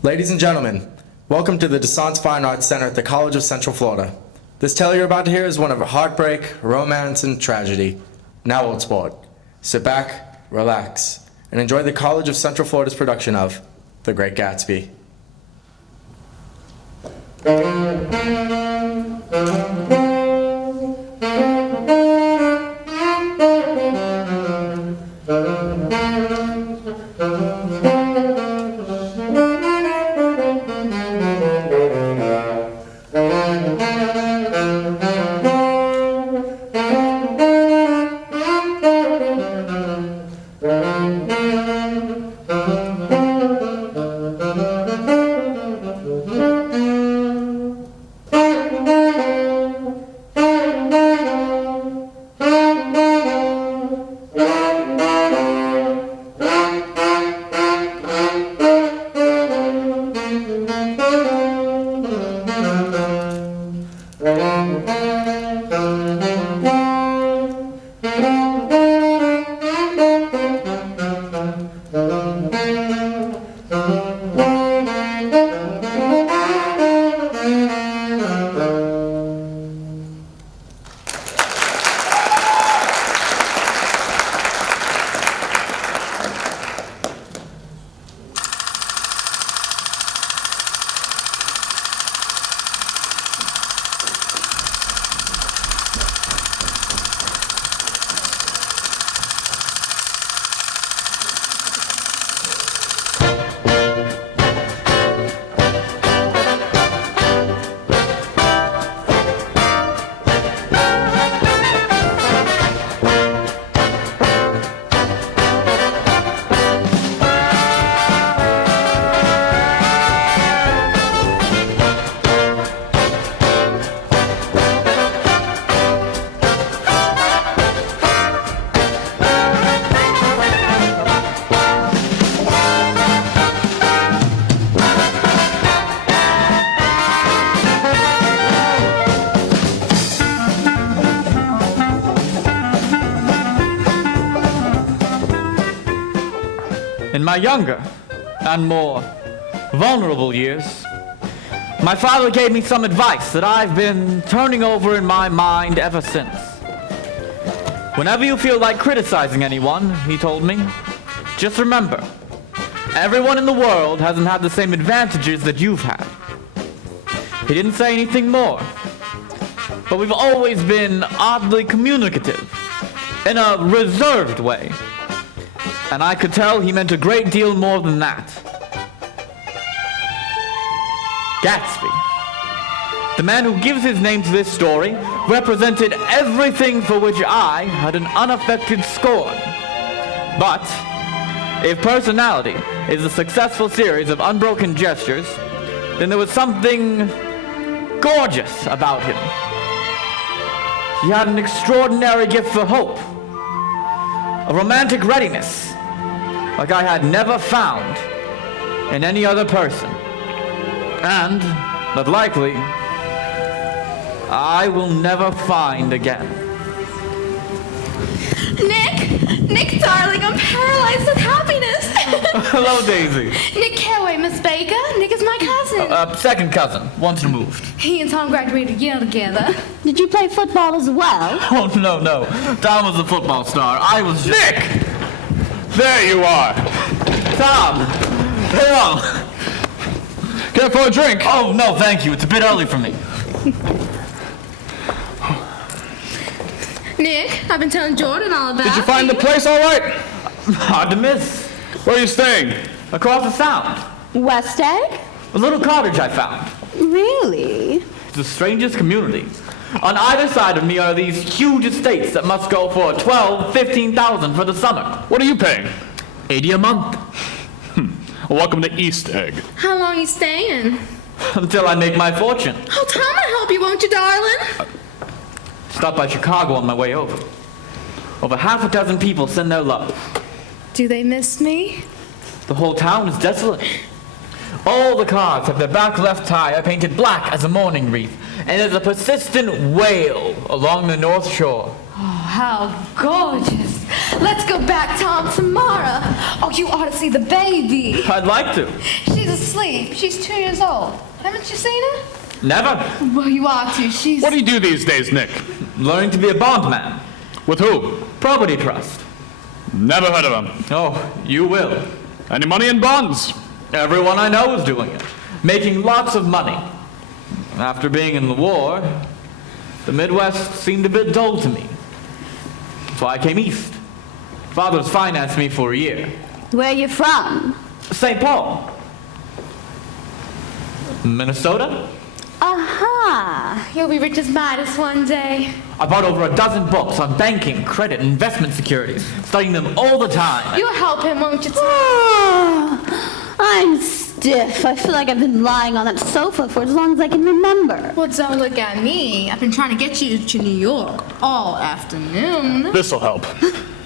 Ladies and gentlemen, welcome to the Descent's Fine Arts Center at the College of Central Florida. This tale you're about to hear is one of heartbreak, romance, and tragedy. Now, old sport, sit back, relax, and enjoy the College of Central Florida's production of The Great Gatsby. In my younger and more vulnerable years, my father gave me some advice that I've been turning over in my mind ever since. Whenever you feel like criticizing anyone, he told me, just remember, everyone in the world hasn't had the same advantages that you've had. He didn't say anything more, but we've always been oddly communicative, in a reserved way. And I could tell he meant a great deal more than that. Gatsby, the man who gives his name to this story, represented everything for which I had an unaffected scorn. But if personality is a successful series of unbroken gestures, then there was something gorgeous about him. He had an extraordinary gift for hope, a romantic readiness like I had never found in any other person, and that likely I will never find again. Nick, darling, I'm paralyzed with happiness. Hello, Daisy. Nick Carraway, Miss Baker. Nick is my cousin. Second cousin, once removed. He and Tom graduated Yale together. Did you play football as well? Oh, no. Tom was a football star. I was just... Nick! There you are. Tom! Hello! Care for a drink? Oh, no, thank you. It's a bit early for me. Nick, I've been telling Jordan all about Did you find the place all right? Hard to miss. Where are you staying? Across the sound. West Egg? A little cottage I found. Really? It's the strangest community. On either side of me are these huge estates that must go for $12,000-15,000 for the summer. What are you paying? $80 a month. Well, welcome to East Egg. How long are you staying? Until I make my fortune. Oh, Tom, I'll help you, won't you, darling? Stop by Chicago on my way over. Over half a dozen people send their love. Do they miss me? The whole town is desolate. All the cars have their back left tire painted black as a mourning wreath, and there's a persistent wail along the North Shore. Oh, how gorgeous. Let's go back, Tom, tomorrow. Oh, you ought to see the baby. I'd like to. She's a asleep. She's 2 years old. Haven't you seen her? Never. Well, you ought to. She's... What do you do these days, Nick? Learning to be a bondman. With who? Property trust. Never heard of him. Oh, you will. Any money in bonds? Everyone I know is doing it. Making lots of money. After being in the war, the Midwest seemed a bit dull to me. So I came east. Father's financed me for a year. Where you from? St. Paul. Minnesota? Aha! You'll be rich as Midas one day. I bought over a dozen books on banking, credit, and investment securities, studying them all the time. You'll help him, won't you, Tom? Oh, I'm stiff. I feel like I've been lying on that sofa for as long as I can remember. Well, don't look at me. I've been trying to get you to New York all afternoon. This'll help.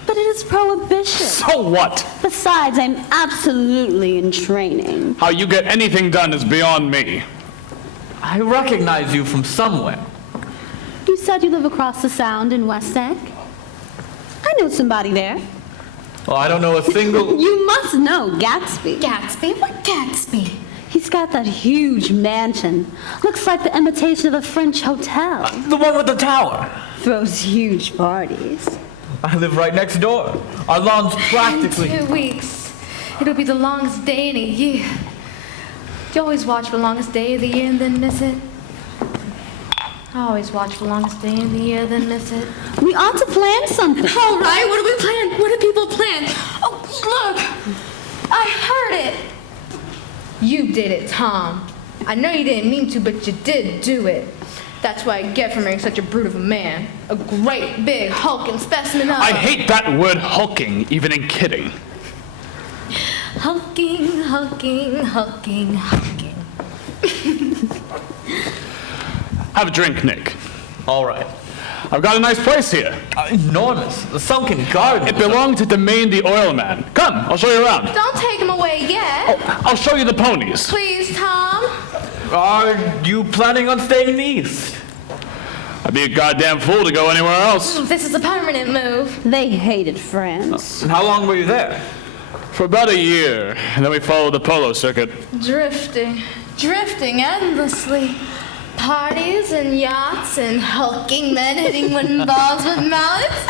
But it is prohibition. So what? Besides, I'm absolutely in training. How you get anything done is beyond me. I recognize you from somewhere. You said you live across the Sound in West Egg? I know somebody there. Well, I don't know a single... You must know Gatsby. Gatsby? What Gatsby? He's got that huge mansion. Looks like the imitation of a French hotel. The one with the tower. Throws huge parties. I live right next door. Our lawn's practically... In 2 weeks. It'll be the longest day in a year. Do you always watch for the longest day of the year and then miss it? I always watch for the longest day in the year, then miss it. We ought to plan something. All right, what do we plan? What do people plan? Oh, look! I heard it! You did it, Tom. I know you didn't mean to, but you did do it. That's what I get for marrying such a brute of a man. A great, big, hulking specimen of... I hate that word hulking, even in kidding. Hulking, hulking, hulking, hulking. Have a drink, Nick. All right. I've got a nice place here. Enormous. The sunken garden. It belonged to Domain the Oil Man. Come, I'll show you around. Don't take him away yet. I'll show you the ponies. Please, Tom. Are you planning on staying in the East? I'd be a goddamn fool to go anywhere else. This is a permanent move. They hated France. And how long were you there? For about a year, and then we followed the polo circuit. Drifting endlessly. Parties and yachts and hulking men hitting wooden balls with mallets.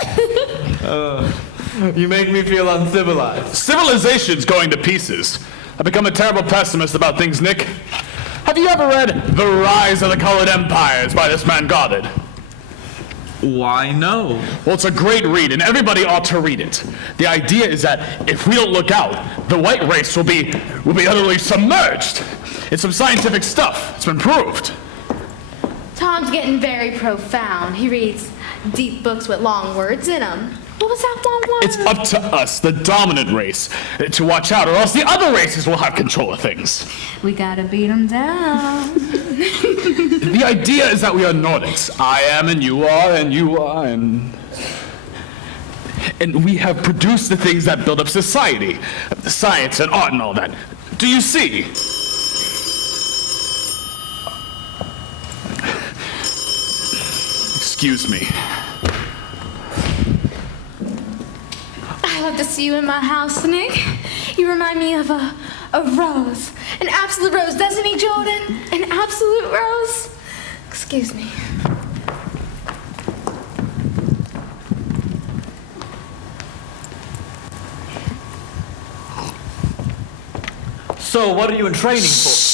You make me feel uncivilized. Civilization's going to pieces. I've become a terrible pessimist about things, Nick. Have you ever read The Rise of the Colored Empires by this man Goddard? Why, no. Well, it's a great read, and everybody ought to read it. The idea is that if we don't look out, the white race will be utterly submerged. It's some scientific stuff. It's been proved. Tom's getting very profound. He reads deep books with long words in them. What was that long word? It's up to us, the dominant race, to watch out, or else the other races will have control of things. We gotta beat them down. The idea is that we are Nordics. I am, and you are, and you are, and we have produced the things that build up society, science and art and all that. Do you see? Excuse me. I love to see you in my house, Nick. You remind me of a rose. An absolute rose, doesn't he, Jordan? An absolute rose? Excuse me. So, what are you in training for?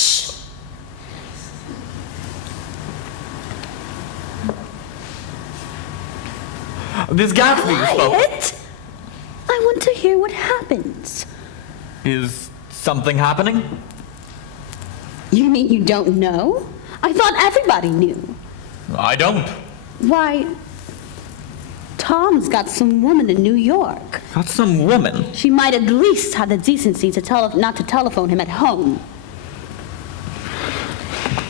This Gatsby you spoke. Quiet! I want to hear what happens. Is something happening? You mean you don't know? I thought everybody knew. I don't. Why, Tom's got some woman in New York. Got some woman. She might at least have the decency to not to telephone him at home.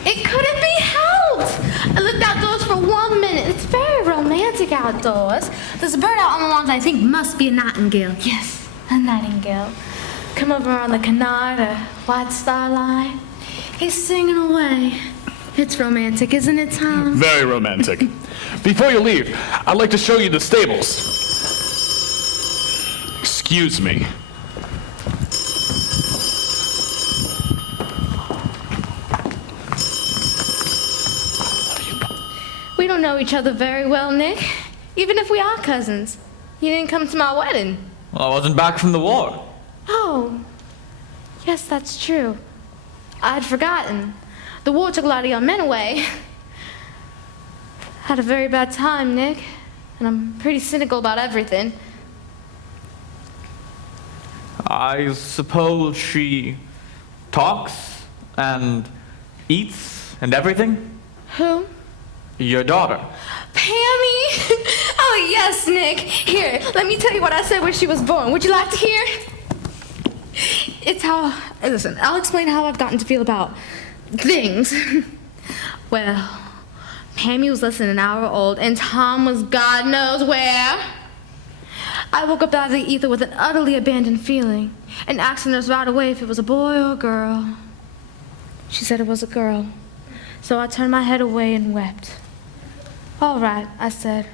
It couldn't be helped. I looked outdoors for 1 minute. It's very romantic outdoors. There's a bird out on the lawn that I think must be a nightingale. Yes, a nightingale. Come over on the canard, a white star line. He's singing away. It's romantic, isn't it, Tom? Very romantic. Before you leave, I'd like to show you the stables. Excuse me. don't know each other very well, Nick. Even if we are cousins. You didn't come to my wedding. Well, I wasn't back from the war. Oh, yes, that's true. I'd forgotten. The war took a lot of your men away. Had a very bad time, Nick. And I'm pretty cynical about everything. I suppose she talks and eats and everything? Who? Your daughter. Pammy! Oh, yes, Nick. Here, let me tell you what I said when she was born. Would you like to hear? It's how... Listen, I'll explain how I've gotten to feel about things. Well, Pammy was less than an hour old, and Tom was God knows where. I woke up out of the ether with an utterly abandoned feeling, and asked the nurse right away if it was a boy or a girl. She said it was a girl, so I turned my head away and wept. All right, I said.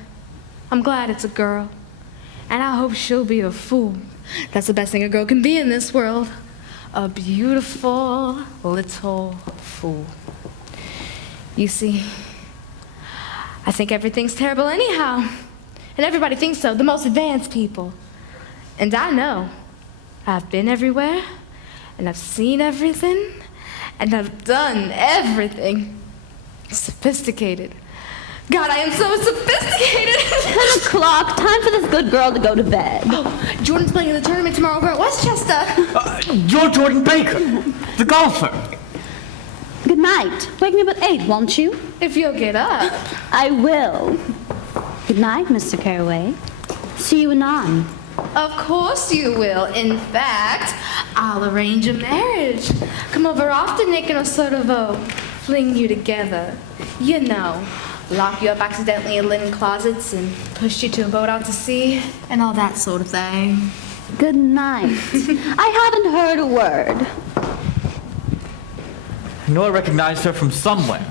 I'm glad it's a girl, and I hope she'll be a fool. That's the best thing a girl can be in this world. A beautiful little fool. You see, I think everything's terrible anyhow. And everybody thinks so, the most advanced people. And I know. I've been everywhere, and I've seen everything, and I've done everything. Sophisticated. God, I am so sophisticated. 10 o'clock. Time for this good girl to go to bed. Oh, Jordan's playing in the tournament tomorrow over at Westchester. You're Jordan Baker, the golfer. Good night. Wake me up at 8, won't you? If you'll get up. I will. Good night, Mr. Carraway. See you anon. Of course you will. In fact, I'll arrange a marriage. Come over often, Nick, and I'll sort of fling you together. You know, lock you up accidentally in linen closets and push you to a boat out to sea and all that sort of thing. Good night. I haven't heard a word. I know I recognized her from somewhere.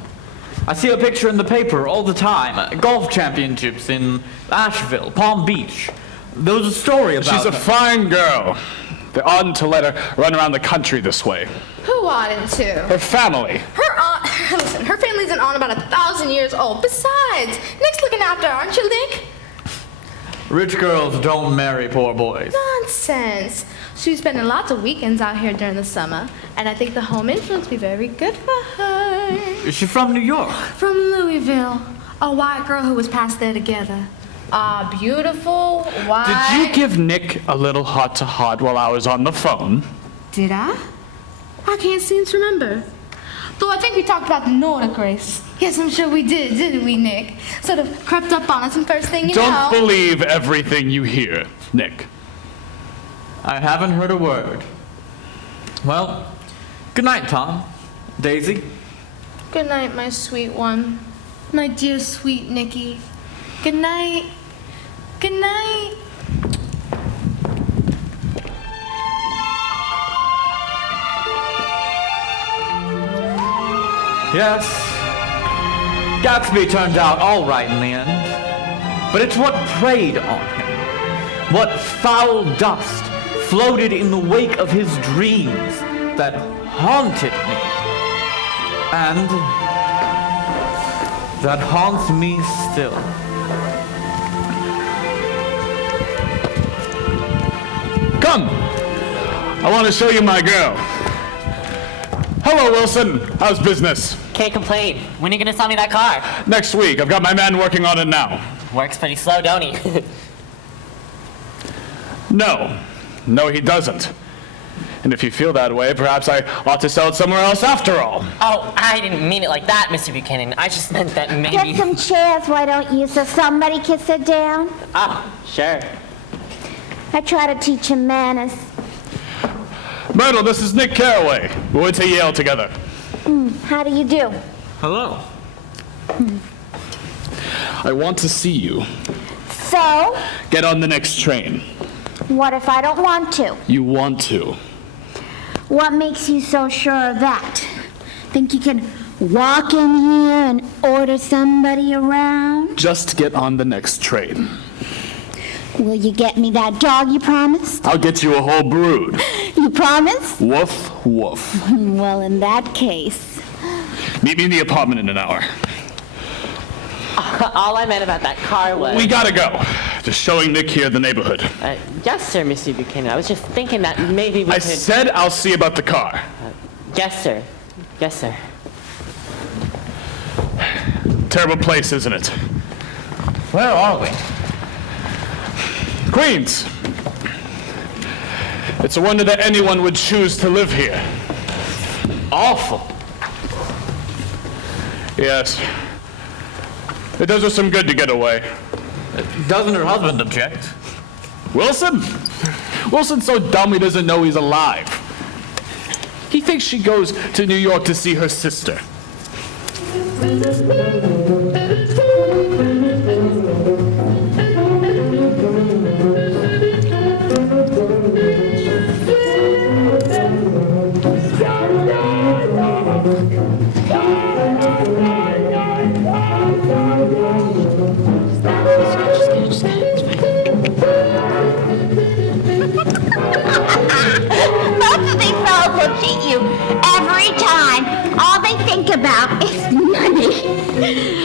I see her picture in the paper all the time. Golf championships in Asheville, Palm Beach. There was a story about She's a her. fine girl. They oughtn't to let her run around the country this way. Who oughtn't to? Her family. Her aunt, listen, her family's an aunt about 1,000 years old. Besides, Nick's looking after her, aren't you, Nick? Rich girls don't marry poor boys. Nonsense. She's spending lots of weekends out here during the summer, and I think the home influence will be very good for her. Is she from New York? From Louisville, a white girl who was passed there together. Beautiful, white... Did you give Nick a little heart-to-heart while I was on the phone? Did I? I can't seem to remember. Though I think we talked about the Nordic race. Yes, I'm sure we did, didn't we, Nick? Sort of crept up on us, and first thing you know... Don't believe everything you hear, Nick. I haven't heard a word. Well, good night, Tom. Daisy. Good night, my sweet one. My dear sweet Nicky. Good night. Good night. Yes, Gatsby turned out all right in the end. But it's what preyed on him, what foul dust floated in the wake of his dreams that haunted me. And that haunts me still. Come! I want to show you my girl. Hello, Wilson. How's business? Can't complain. When are you gonna sell me that car? Next week. I've got my man working on it now. Works pretty slow, don't he? No, he doesn't. And if you feel that way, perhaps I ought to sell it somewhere else after all. Oh, I didn't mean it like that, Mr. Buchanan. I just meant that maybe... Get some chairs, why don't you, so somebody can sit down? Oh, sure. I try to teach him manners. Myrtle, this is Nick Carraway. We went to Yale together. How do you do? Hello. I want to see you. So, Get on the next train. what if I don't want to? You want to. What makes you so sure of that? Think you can walk in here and order somebody around? Just get on the next train. Will you get me that dog you promised? I'll get you a whole brood. You promise? Woof, woof. Well, in that case... Meet me in the apartment in an hour. All I meant about that car was... We gotta go. Just showing Nick here the neighborhood. Yes, sir, Mr. Buchanan. I was just thinking that maybe we I could... said I'll see about the car. Yes, sir. Yes, sir. Terrible place, isn't it? Where are we? Queens. It's a wonder that anyone would choose to live here. Awful. Yes. It does her some good to get away. Doesn't her husband object? Wilson? Wilson's so dumb he doesn't know he's alive. He thinks she goes to New York to see her sister. Cheat you every time. All they think about is money.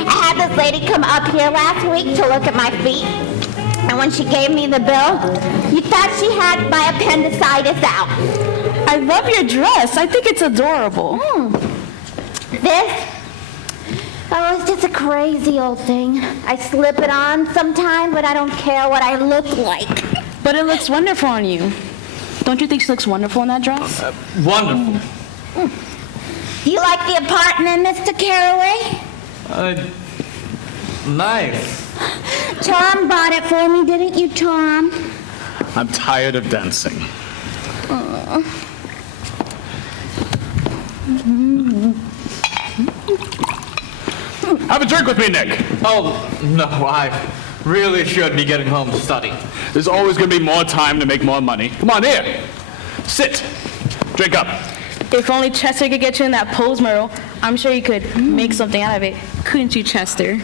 I had this lady come up here last week to look at my feet, and when she gave me the bill, you thought she had my appendicitis out. I love your dress. I think it's adorable. This? Oh, it's just a crazy old thing. I slip it on sometime, but I don't care what I look like. But it looks wonderful on you. Don't you think she looks wonderful in that dress? Wonderful. Do you like the apartment, Mr. Carraway? Nice. Tom bought it for me, didn't you, Tom? I'm tired of dancing. Have a drink with me, Nick. Oh, no, I really should be getting home to study. There's always going to be more time to make more money. Come on, here. Sit. Drink up. If only Chester could get you in that pose, Myrtle, I'm sure you could make something out of it. Couldn't you, Chester?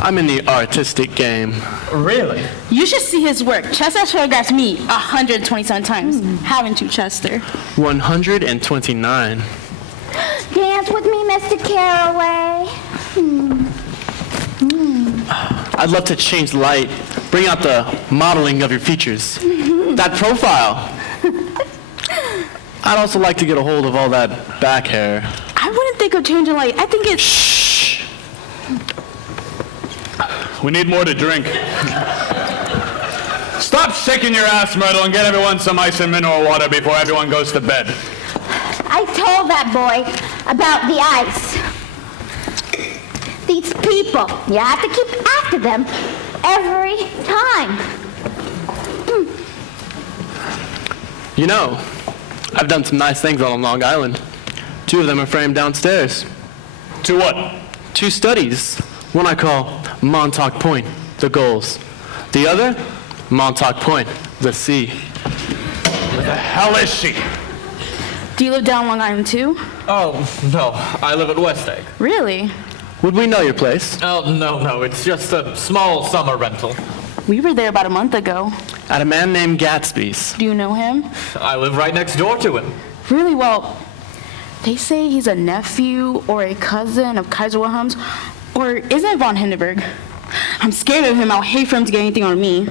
I'm in the artistic game. Really? You should see his work. Chester's photographed me 127 times. Haven't you, Chester? 129. Dance with me, Mr. Carraway. I'd love to change the light, bring out the modeling of your features. That profile. I'd also like to get a hold of all that back hair. I wouldn't think of changing light. I think it's... Shh. We need more to drink. Stop shaking your ass, Myrtle, and get everyone some ice and mineral water before everyone goes to bed. I told that boy about the ice. These people, you have to keep after them every time. You know, I've done some nice things on Long Island. 2 of them are framed downstairs. To what? 2 studies. One I call Montauk Point, the goals. The other, Montauk Point, the sea. Where the hell is she? Do you live down Long Island too? Oh, no, I live at West Egg. Really? Would we know your place? Oh, no, it's just a small summer rental. We were there about a month ago. At a man named Gatsby's. Do you know him? I live right next door to him. Really? Well, they say he's a nephew or a cousin of Kaiser Wilhelm's, or isn't it von Hindenburg? I'm scared of him. I'll hate for him to get anything on me.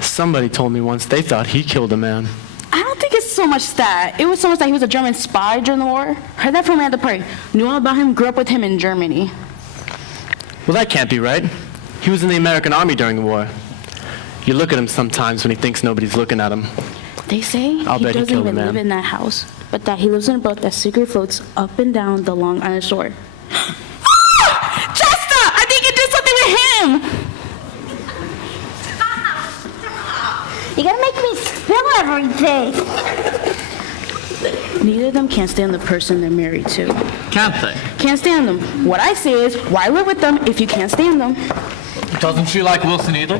Somebody told me once they thought he killed a man. I don't think it's so much that. It was so much that he was a German spy during the war. Heard that from Amanda Prey. Knew all about him, grew up with him in Germany. Well, that can't be right. He was in the American Army during the war. You look at him sometimes when he thinks nobody's looking at him. They say I'll he bet he doesn't killed a even man. live in that house, but that he lives in a boat that secretly floats up and down the Long Island shore. Chester! I think you did something with him! You're gonna make me spill everything. Neither of them can't stand the person they're married to. Can't they? Can't stand them. What I say is, why live with them if you can't stand them? Doesn't she like Wilson either?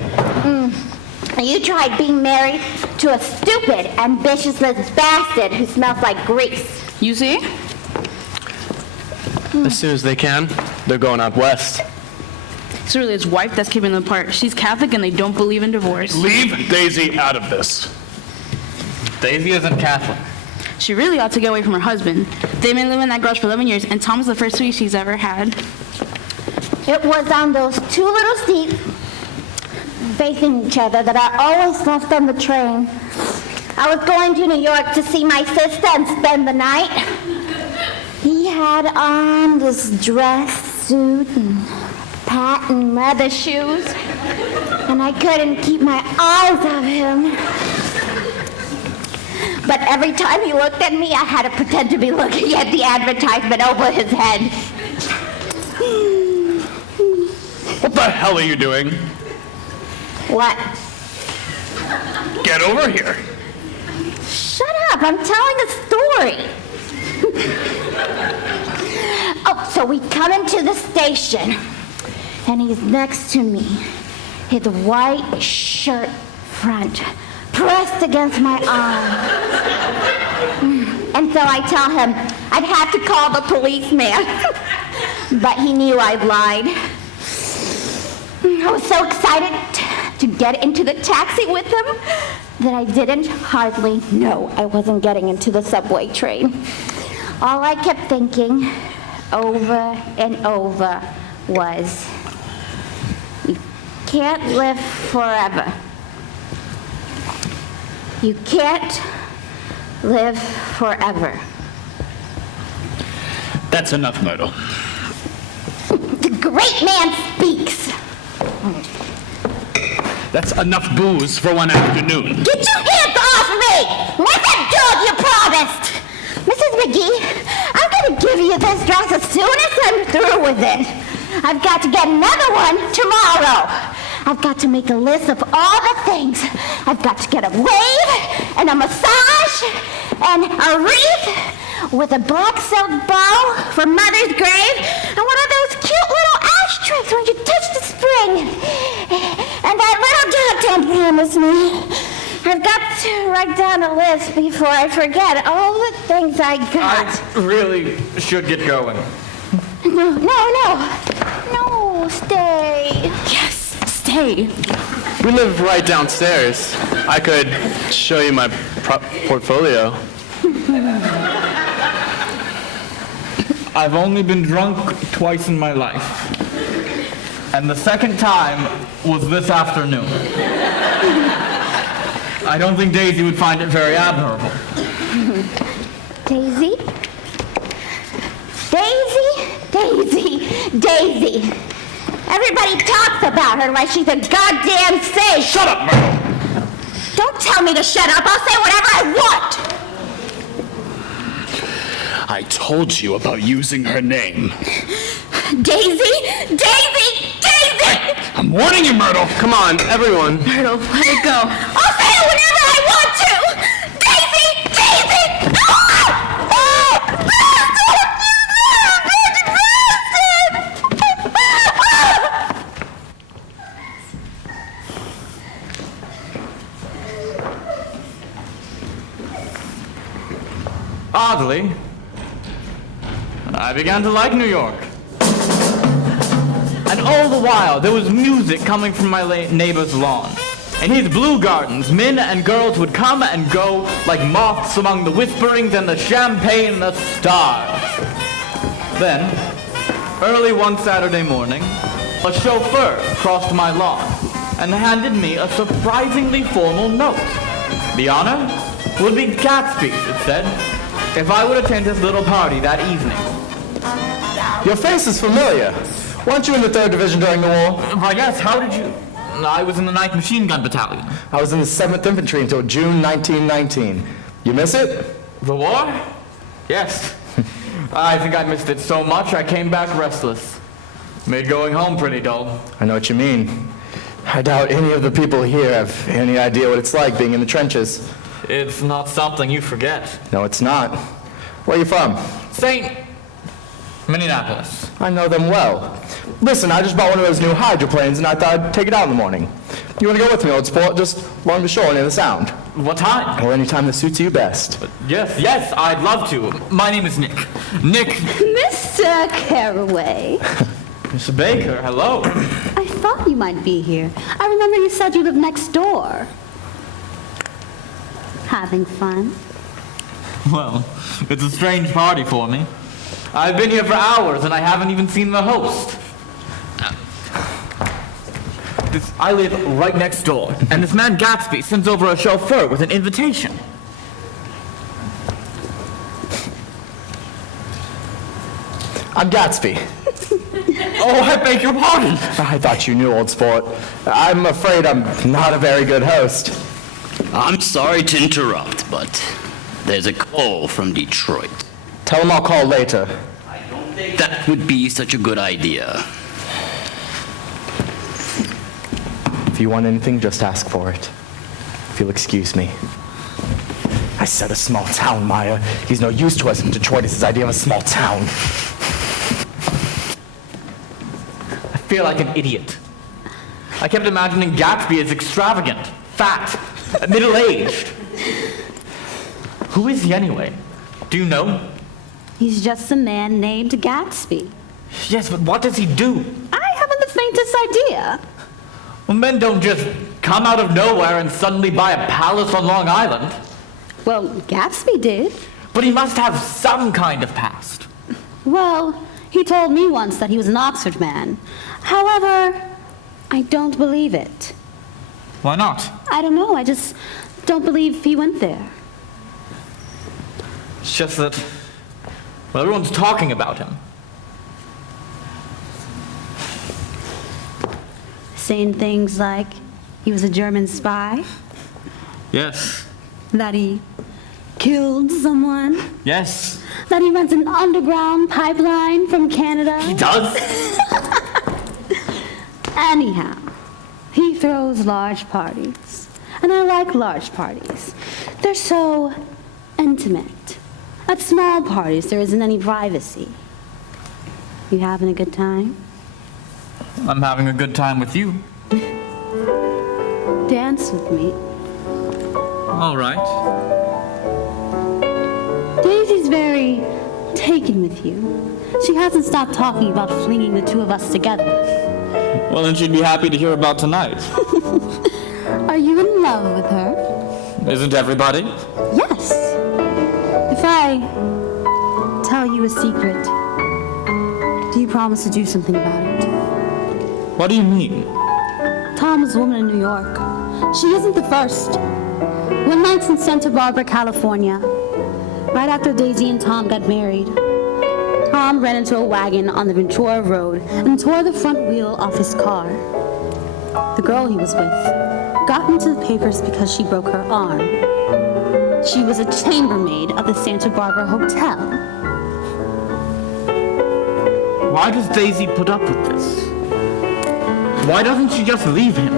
You tried being married to a stupid, ambitious bastard who smells like grease. You see? As soon as they can, they're going out west. It's really his wife that's keeping them apart. She's Catholic and they don't believe in divorce. Leave Daisy out of this. Daisy isn't Catholic. She really ought to get away from her husband. They've been living in that garage for 11 years, and Tom's the first sweet she's ever had. It was on those two little seats facing each other that I always left on the train. I was going to New York to see my sister and spend the night. He had on this dress suit and patent leather shoes, and I couldn't keep my eyes off him. But every time he looked at me, I had to pretend to be looking at the advertisement over his head. What the hell are you doing? What? Get over here. Shut up, I'm telling a story. Oh, so we come into the station, and he's next to me, his white shirt front pressed against my arm. And so I tell him I'd have to call the policeman, but he knew I'd lied. I was so excited to get into the taxi with him that I didn't hardly know I wasn't getting into the subway train. All I kept thinking over and over was, you can't live forever. You can't live forever. That's enough, Myrtle. The great man speaks. That's enough booze for one afternoon. Get your hands off me! Listen, dude, you promised! Mrs. McKee, I'm gonna give you this dress as soon as I'm through with it. I've got to get another one tomorrow. I've got to make a list of all the things. I've got to get a wave and a massage and a wreath with a black silk bow for Mother's grave and one of those cute little ashtrays when you touch the spring. And that little dog promised me. I've got to write down a list before I forget all the things I got. I really should get going. No, stay. Yes, stay. We live right downstairs. I could show you my portfolio. I've only been drunk twice in my life. And the second time was this afternoon. I don't think Daisy would find it very admirable. Daisy? Daisy. Everybody talks about her like she's a goddamn saint. Shut up, Myrtle! Don't tell me to shut up. I'll say whatever I want. I told you about using her name. Daisy! I'm warning you, Myrtle! Come on, everyone. Myrtle, let it go. I'll say it whenever I want to! Daisy! Oddly, I began to like New York. And all the while, there was music coming from my neighbor's lawn. In his blue gardens, men and girls would come and go like moths among the whisperings and the champagne and the stars. Then, early one Saturday morning, a chauffeur crossed my lawn and handed me a surprisingly formal note. The honor would be Gatsby's, it said, if I would attend his little party that evening. Your face is familiar. Weren't you in the 3rd Division during the war? Why, yes, how did you... I was in the 9th Machine Gun Battalion. I was in the 7th Infantry until June 1919. You miss it? The war? Yes. I think I missed it so much I came back restless. Made going home pretty dull. I know what you mean. I doubt any of the people here have any idea what it's like being in the trenches. It's not something you forget. No, it's not. Where are you from? St. Minneapolis. I know them well. Listen, I just bought one of those new hydroplanes and I thought I'd take it out in the morning. You want to go with me, old sport? Just along the shore near the Sound. What time? Or any time that suits you best. Yes, I'd love to. My name is Nick. Nick. Mr. Carraway. Mr. Baker, hello. I thought you might be here. I remember you said you lived next door. Having fun? Well, it's a strange party for me. I've been here for hours and I haven't even seen the host. I live right next door, and this man Gatsby sends over a chauffeur with an invitation. I'm Gatsby. Oh, I beg your pardon. I thought you knew, old sport. I'm afraid I'm not a very good host. I'm sorry to interrupt, but there's a call from Detroit. Tell him I'll call later. I don't think that would be such a good idea. If you want anything, just ask for it. If you'll excuse me. I said a small town, Meyer. He's no use to us in Detroit. It's his idea of a small town. I feel like an idiot. I kept imagining Gatsby as extravagant, fat, middle-aged. Who is he anyway? Do you know? He's just a man named Gatsby. Yes, but what does he do? I haven't the faintest idea. Well, men don't just come out of nowhere and suddenly buy a palace on Long Island. Well, Gatsby did. But he must have some kind of past. Well, he told me once that he was an Oxford man. However, I don't believe it. Why not? I don't know. I just don't believe he went there. It's just that, well, everyone's talking about him. Saying things like he was a German spy, Yes. that he killed someone, Yes. that he runs an underground pipeline from Canada. He does? Anyhow, he throws large parties. And I like large parties. They're so intimate. At small parties, there isn't any privacy. You having a good time? I'm having a good time with you. Dance with me. All right. Daisy's very taken with you. She hasn't stopped talking about flinging the two of us together. Well, then she'd be happy to hear about tonight. Are you in love with her? Isn't everybody? Yes. If I tell you a secret, do you promise to do something about it? What do you mean? Tom is a woman in New York. She isn't the first. One night's in Santa Barbara, California. Right after Daisy and Tom got married, Tom ran into a wagon on the Ventura Road and tore the front wheel off his car. The girl he was with got into the papers because she broke her arm. She was a chambermaid of the Santa Barbara Hotel. Why does Daisy put up with this? Why doesn't she just leave him?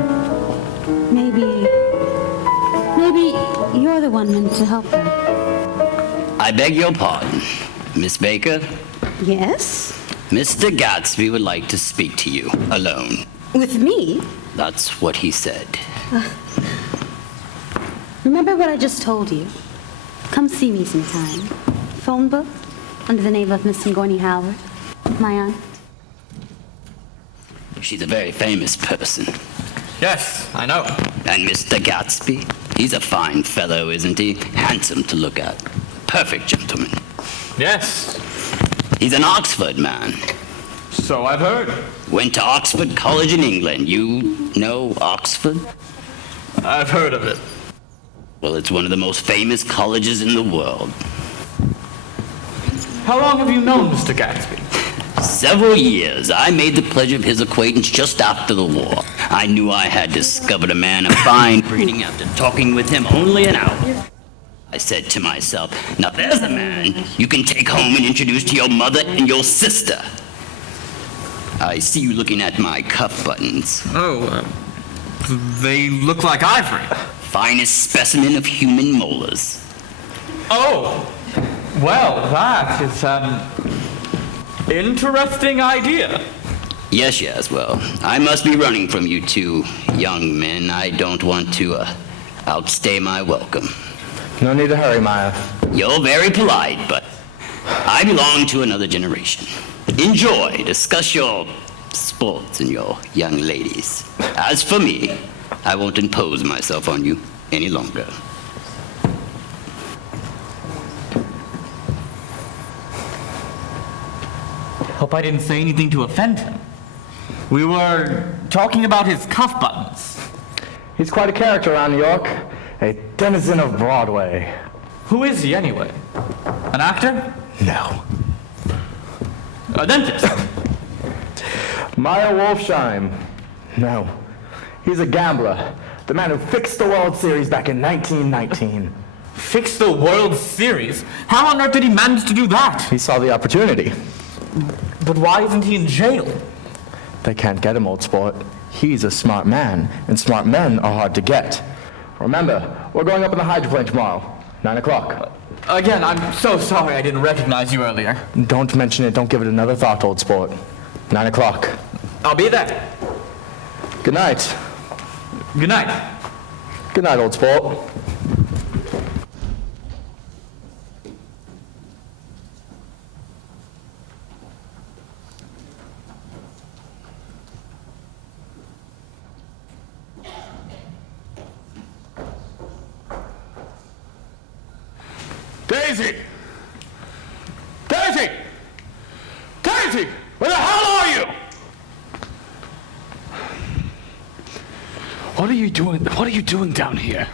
Maybe you're the one meant to help her. I beg your pardon, Miss Baker. Yes? Mr. Gatsby would like to speak to you, alone. With me? That's what he said. Remember what I just told you. Come see me sometime. Phone book, under the name of Miss Sigourney Howard, my aunt. She's a very famous person. Yes, I know. And Mr. Gatsby, he's a fine fellow, isn't he? Handsome to look at. Perfect gentleman. Yes. He's an Oxford man. So I've heard. Went to Oxford College in England. You know Oxford? I've heard of it. Well, it's one of the most famous colleges in the world. How long have you known Mr. Gatsby? Several years. I made the pleasure of his acquaintance just after the war. I knew I had discovered a man of fine breeding after talking with him only an hour. I said to myself, now there's a man you can take home and introduce to your mother and your sister. I see you looking at my cuff buttons. Oh, they look like ivory. Finest specimen of human molars. Oh, well, that is an interesting idea. Yes, well, I must be running from you two young men. I don't want to outstay my welcome. No need to hurry, Meyer. You're very polite, but I belong to another generation. Enjoy, discuss your sports and your young ladies. As for me, I won't impose myself on you any longer. Hope I didn't say anything to offend him. We were talking about his cuff buttons. He's quite a character around New York. A denizen of Broadway. Who is he, anyway? An actor? No. A dentist? Meyer Wolfsheim. No. He's a gambler. The man who fixed the World Series back in 1919. Fixed the World Series? How on earth did he manage to do that? He saw the opportunity. But why isn't he in jail? They can't get him, old sport. He's a smart man, and smart men are hard to get. Remember, we're going up in the hydroplane tomorrow, 9 o'clock. Again, I'm so sorry I didn't recognize you earlier. Don't mention it. Don't give it another thought, old sport. 9 o'clock. I'll be there. Good night. Good night. Good night, old sport. Daisy! Daisy! Daisy! Where the hell are you? What are you doing? What are you doing down here?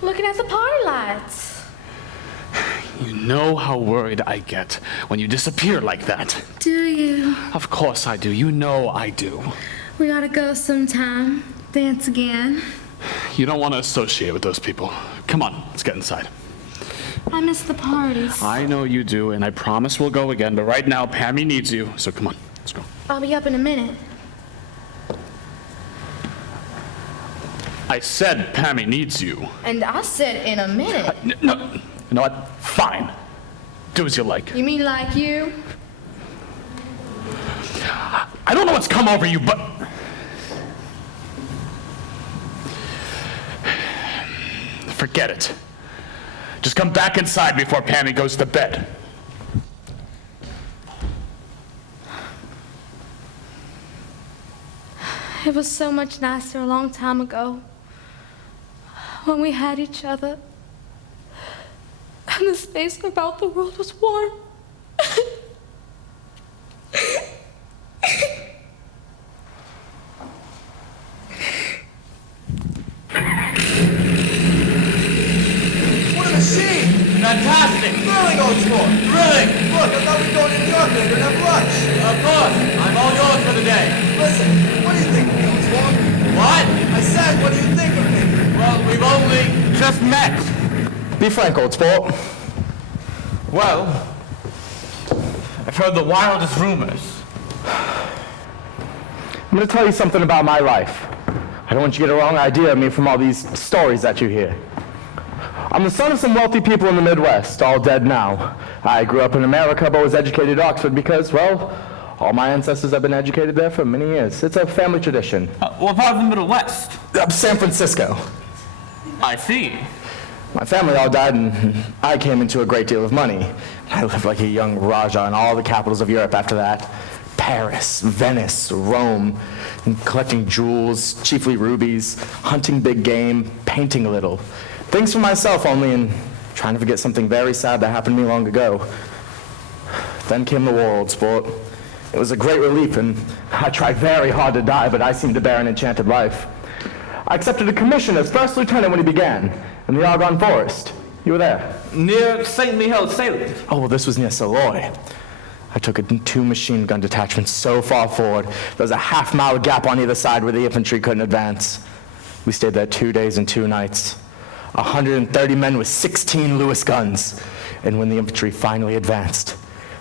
Looking at the party lights. You know how worried I get when you disappear like that. Do you? Of course I do. You know I do. We gotta go sometime. Dance again. You don't want to associate with those people. Come on, let's get inside. I miss the parties. I know you do, and I promise we'll go again, but right now, Pammy needs you, so come on, let's go. I'll be up in a minute. I said Pammy needs you. And I said in a minute. No, you know what? Fine. Do as you like. You mean like you? I don't know what's come over you, but... Forget it. Just come back inside before Pammy goes to bed. It was so much nicer a long time ago when we had each other and the space about the world was warm. Fantastic! Thrilling, old sport! Thrilling! Look, I thought we were going to New York later and have lunch. Of course! I'm all yours for the day. Listen, what do you think of me, old sport? What? I said, what do you think of me? Well, we've only just met. Be frank, old sport. Well, I've heard the wildest rumors. I'm going to tell you something about my life. I don't want you to get a wrong idea of me from all these stories that you hear. I'm the son of some wealthy people in the Midwest, all dead now. I grew up in America, but was educated at Oxford because, well, all my ancestors have been educated there for many years. It's a family tradition. What part of the Middle West? San Francisco. I see. My family all died, and I came into a great deal of money. I lived like a young Raja in all the capitals of Europe after that. Paris, Venice, Rome, and collecting jewels, chiefly rubies, hunting big game, painting a little. Things for myself only, and trying to forget something very sad that happened to me long ago. Then came the war, old sport. It was a great relief, and I tried very hard to die, but I seemed to bear an enchanted life. I accepted a commission as first lieutenant when he began, in the Argonne Forest. You were there. Near St. Mihiel Salient. Oh, well, this was near Saloy. I took 2 machine gun detachments so far forward, there was a half-mile gap on either side where the infantry couldn't advance. We stayed there 2 days and 2 nights. 130 men with 16 Lewis guns. And when the infantry finally advanced,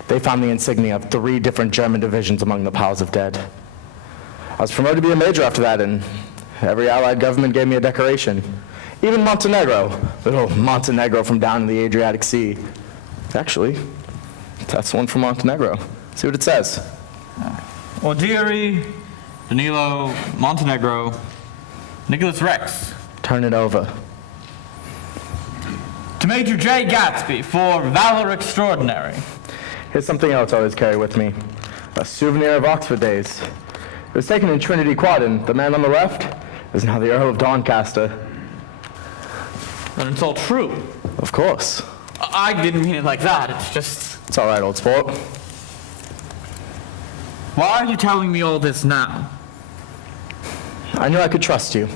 they found the insignia of 3 different German divisions among the piles of dead. I was promoted to be a major after that, and every Allied government gave me a decoration. Even Montenegro, little Montenegro from down in the Adriatic Sea. Actually, that's the one from Montenegro. See what it says. Ordiri, Danilo, Montenegro, Nicholas Rex. Turn it over. To Major J. Gatsby for valor extraordinary. Here's something else I always carry with me. A souvenir of Oxford days. It was taken in Trinity Quad, and the man on the left is now the Earl of Doncaster. And it's all true. Of course. I didn't mean it like that, it's just... It's all right, old sport. Why are you telling me all this now? I knew I could trust you.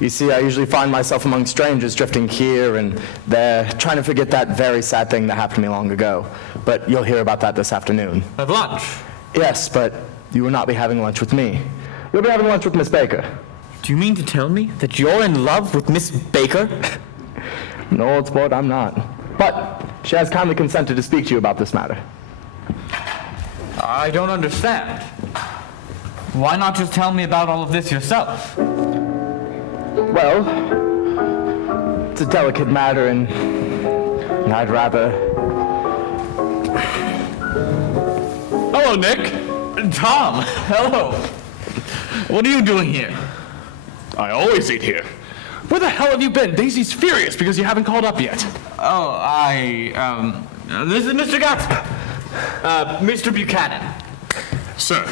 You see, I usually find myself among strangers drifting here and there, trying to forget that very sad thing that happened to me long ago. But you'll hear about that this afternoon. At lunch? Yes, but you will not be having lunch with me. You'll be having lunch with Miss Baker. Do you mean to tell me that you're in love with Miss Baker? No, old sport, I'm not. But she has kindly consented to speak to you about this matter. I don't understand. Why not just tell me about all of this yourself? Well, it's a delicate matter, and I'd rather... Hello, Nick. Tom, hello. What are you doing here? I always eat here. Where the hell have you been? Daisy's furious because you haven't called up yet. Oh, this is Mr. Gatsby. Mr. Buchanan. Sir,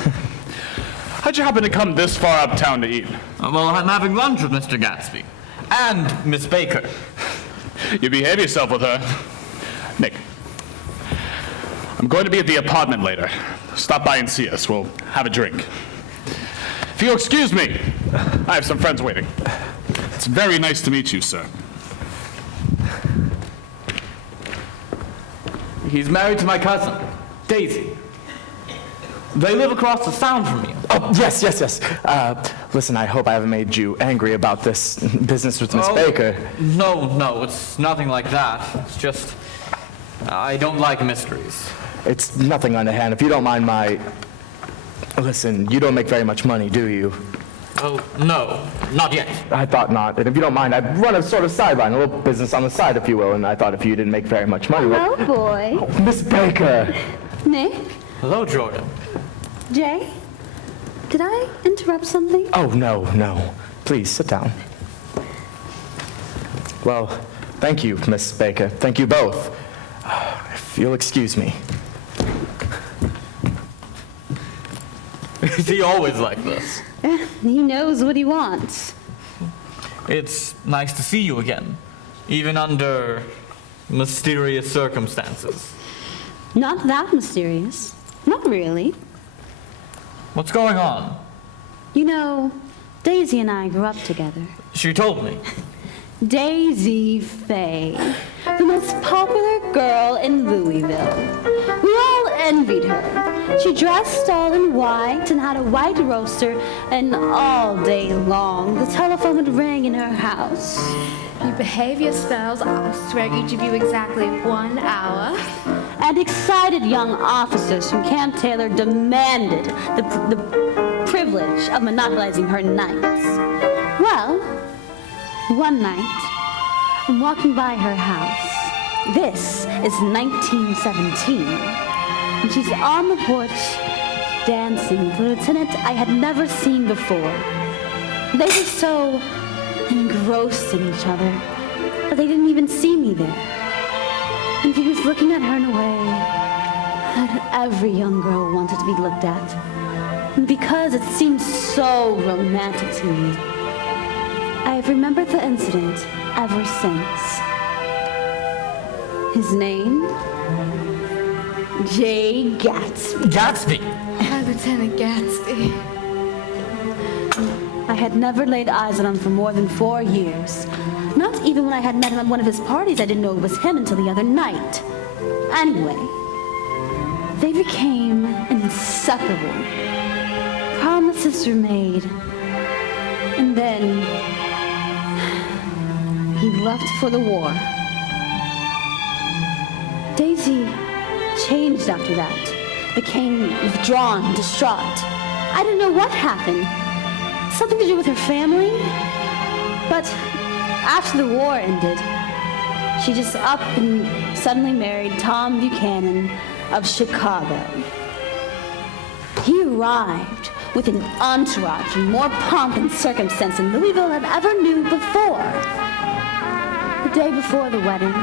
how'd you happen to come this far uptown to eat? Well, I'm having lunch with Mr. Gatsby. And Miss Baker. You behave yourself with her. Nick, I'm going to be at the apartment later. Stop by and see us. We'll have a drink. If you'll excuse me, I have some friends waiting. It's very nice to meet you, sir. He's married to my cousin, Daisy. They live across the sound from you. Oh, yes. Listen, I hope I haven't made you angry about this business with Miss Baker. No, it's nothing like that. It's just, I don't like mysteries. It's nothing underhand. If you don't mind my... Listen, you don't make very much money, do you? Oh, no, not yet. I thought not. And if you don't mind, I'd run a sort of sideline, a little business on the side, if you will. And I thought if you didn't make very much money... Oh, boy. Oh, Miss Baker! Nick? Hello, Jordan. Jay? Did I interrupt something? Oh, no. Please, sit down. Well, thank you, Miss Baker. Thank you both. If you'll excuse me. Is he always like this? He knows what he wants. It's nice to see you again, even under mysterious circumstances. Not that mysterious. Not really. What's going on? You know, Daisy and I grew up together. She told me. Daisy Faye, the most popular girl in Louisville. We all envied her. She dressed all in white and had a white roaster, and all day long the telephone would ring in her house. You behave yourselves, I'll swear each of you exactly 1 hour. And excited young officers from Camp Taylor demanded the privilege of monopolizing her nights. Well, one night, I'm walking by her house. This is 1917. And she's on the porch dancing with a lieutenant I had never seen before. They were so engrossed in each other that they didn't even see me there. And he was looking at her in a way that every young girl wanted to be looked at. And because it seemed so romantic to me, I've remembered the incident ever since. His name? J. Gatsby. Gatsby? Lieutenant Gatsby. I had never laid eyes on him for more than 4 years. Not even when I had met him at one of his parties, I didn't know it was him until the other night. Anyway, they became inseparable. Promises were made. And then he left for the war. Daisy changed after that, became withdrawn, distraught. I didn't know what happened. Something to do with her family? But after the war ended, she just up and suddenly married Tom Buchanan of Chicago. He arrived with an entourage and more pomp and circumstance than Louisville had ever knew before. The day before the wedding,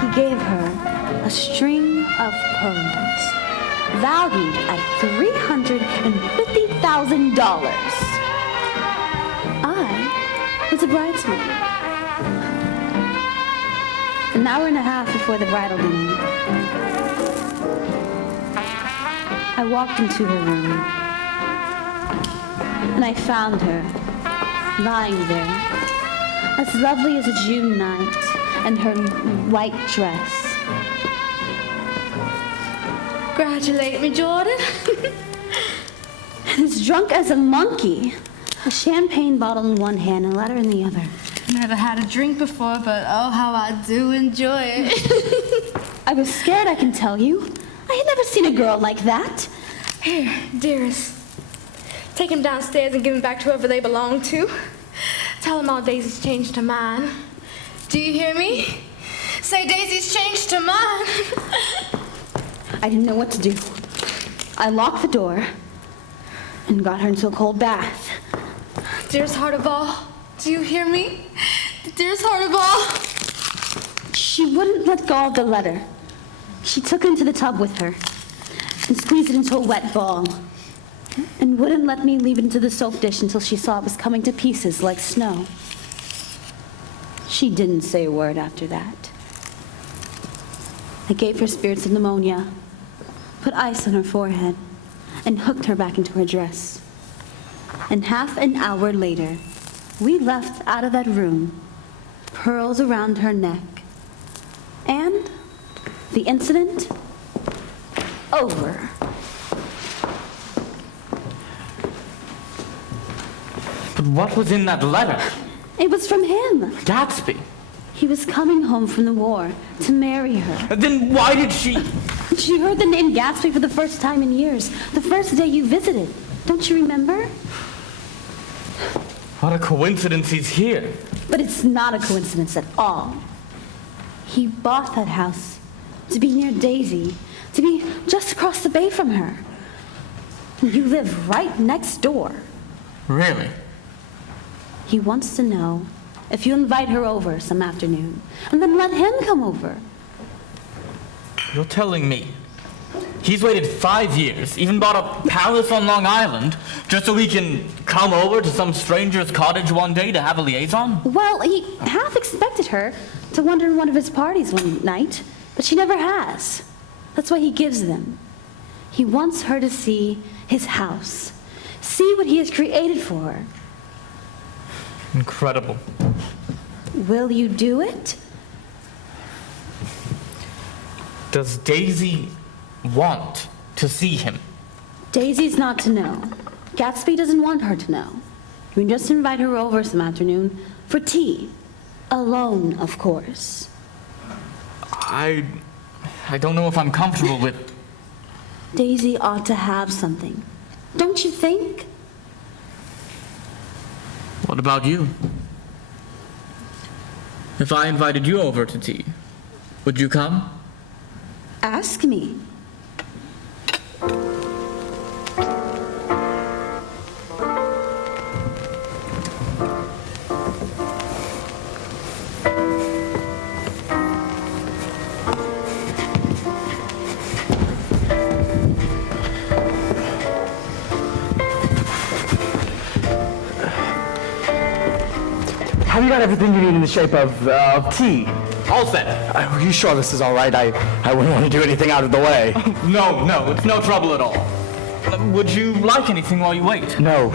he gave her a string of pearls valued at $350,000. I was a bridesmaid. An hour and a half before the bridal dinner, I walked into her room. and I found her, lying there, as lovely as a June night, in her white dress. Congratulate me, Jordan. And as drunk as a monkey, a champagne bottle in one hand and a letter in the other. Never had a drink before, but oh, how I do enjoy it. I was scared, I can tell you. I had never seen a girl like that. Here, dearest. Take him downstairs and give him back to whoever they belong to. Tell him all Daisy's changed to mine. Do you hear me? Say Daisy's changed to mine. I didn't know what to do. I locked the door and got her into a cold bath. Dearest heart of all, do you hear me? Dearest heart of all. She wouldn't let go of the letter. She took it into the tub with her and squeezed it into a wet ball and wouldn't let me leave it into the soap dish until she saw it was coming to pieces like snow. She didn't say a word after that. I gave her spirits of pneumonia, put ice on her forehead, and hooked her back into her dress. And half an hour later, we left out of that room, pearls around her neck. And the incident, over. But what was in that letter? It was from him. Gatsby. He was coming home from the war to marry her. Then why did she... She heard the name Gatsby for the first time in years. The first day you visited. Don't you remember? What a coincidence he's here. But it's not a coincidence at all. He bought that house to be near Daisy, to be just across the bay from her. You live right next door. Really? He wants to know if you invite her over some afternoon, and then let him come over. You're telling me he's waited 5 years, even bought a palace on Long Island, just so he can come over to some stranger's cottage one day to have a liaison? Well, he half expected her to wander in one of his parties one night, but she never has. That's why he gives them. He wants her to see his house, see what he has created for her. Incredible. Will you do it? Does Daisy want to see him? Daisy's not to know. Gatsby doesn't want her to know. You can just invite her over some afternoon for tea. Alone, of course. I don't know if I'm comfortable with... Daisy ought to have something. Don't you think? What about you? If I invited you over to tea, would you come? Ask me. Have you got everything you need in the shape of tea? All set. Are you sure this is all right? I wouldn't want to do anything out of the way. No, it's no trouble at all. Would you like anything while you wait? No.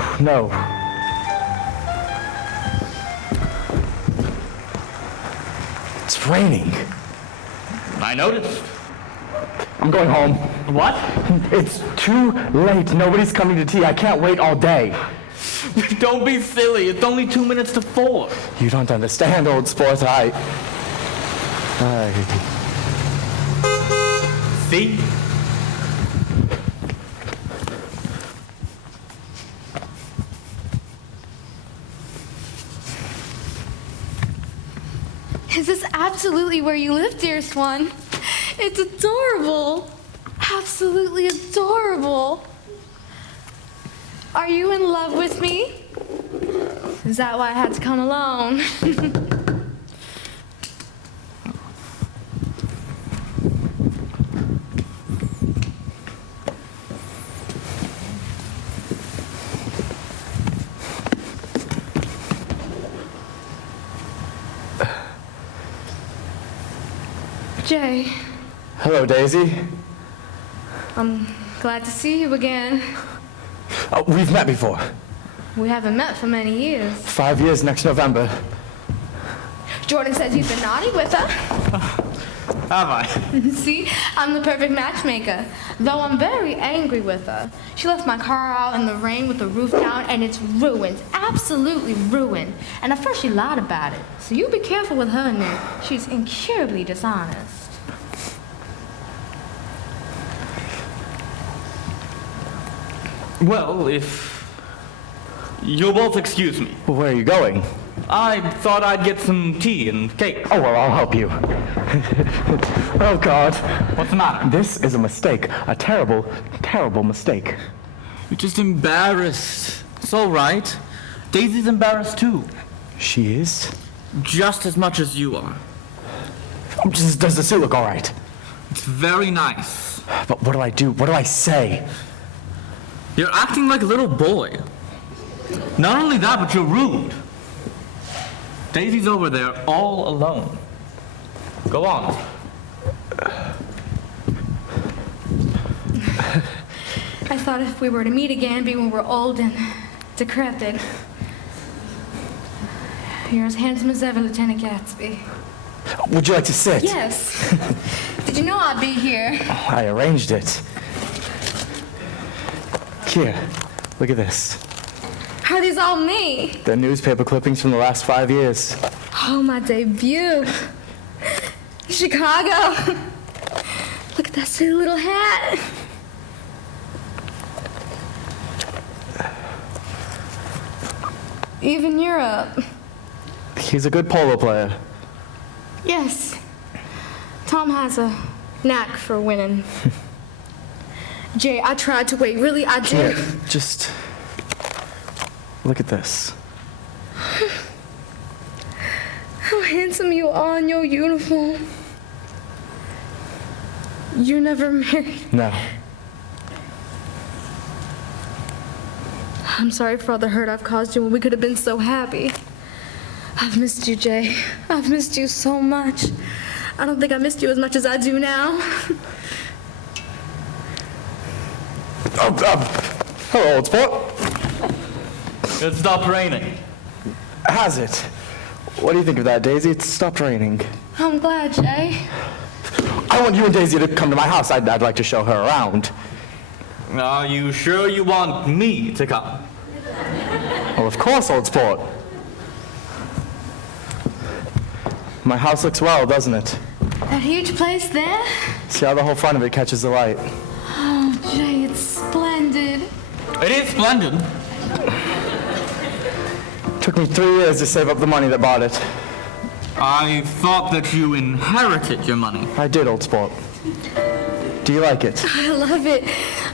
It's raining. I noticed. I'm going home. What? It's too late. Nobody's coming to tea. I can't wait all day. Don't be silly. It's only 2 minutes to 4. You don't understand, old sport. See? Is this absolutely where you live, dearest one? It's adorable. Absolutely adorable. Are you in love with me? Is that why I had to come alone? Jay. Hello, Daisy. I'm glad to see you again. Oh, we've met before. We haven't met for many years. 5 years next November. Jordan says you've been naughty with her. Have I? See, I'm the perfect matchmaker. Though I'm very angry with her. She left my car out in the rain with the roof down, and it's ruined. Absolutely ruined. And at first she lied about it. So you be careful with her, Nick. She's incurably dishonest. Well, if you'll both excuse me. Well, where are you going? I thought I'd get some tea and cake. Oh, well, I'll help you. Oh, God. What's the matter? This is a mistake. A terrible, terrible mistake. You're just embarrassed. It's all right. Daisy's embarrassed too. She is? Just as much as you are. Does the suit look all right? It's very nice. But what do I do? What do I say? You're acting like a little boy. Not only that, but you're rude. Daisy's over there all alone. Go on. I thought if we were to meet again, it'd be when we're old and decrepit. You're as handsome as ever, Lieutenant Gatsby. Would you like to sit? Yes. Did you know I'd be here? I arranged it. Here, look at this. Are these all me? The newspaper clippings from the last 5 years. Oh, my debut. Chicago. Look at that silly little hat. Even Europe. He's a good polo player. Yes. Tom has a knack for winning. Jay, I tried to wait. Really, I did. Here, just look at this. How handsome you are in your uniform. You're never married. No. I'm sorry for all the hurt I've caused you when we could have been so happy. I've missed you, Jay. I've missed you so much. I don't think I missed you as much as I do now. Hello, old sport. It stopped raining. Has it? What do you think of that, Daisy? It's stopped raining. I'm glad, Jay. I want you and Daisy to come to my house. I'd like to show her around. Are you sure you want me to come? Well, of course, old sport. My house looks well, doesn't it? That huge place there? See how the whole front of it catches the light. Oh, Jay, it's splendid. It is splendid. Took me 3 years to save up the money that bought it. I thought that you inherited your money. I did, old sport. Do you like it? I love it,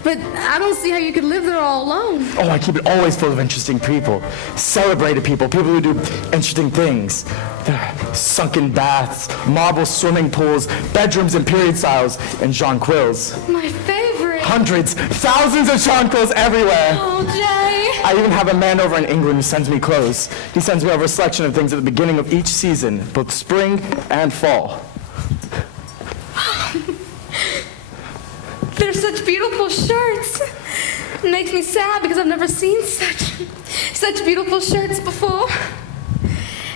but I don't see how you could live there all alone. Oh, I keep it always full of interesting people. Celebrated people who do interesting things. There are sunken baths, marble swimming pools, bedrooms in period styles, and jonquils. My favorite. Hundreds, thousands of jonquils everywhere. Oh, Jay. I even have a man over in England who sends me clothes. He sends me over a selection of things at the beginning of each season, both spring and fall. They're such beautiful shirts. It makes me sad because I've never seen such beautiful shirts before.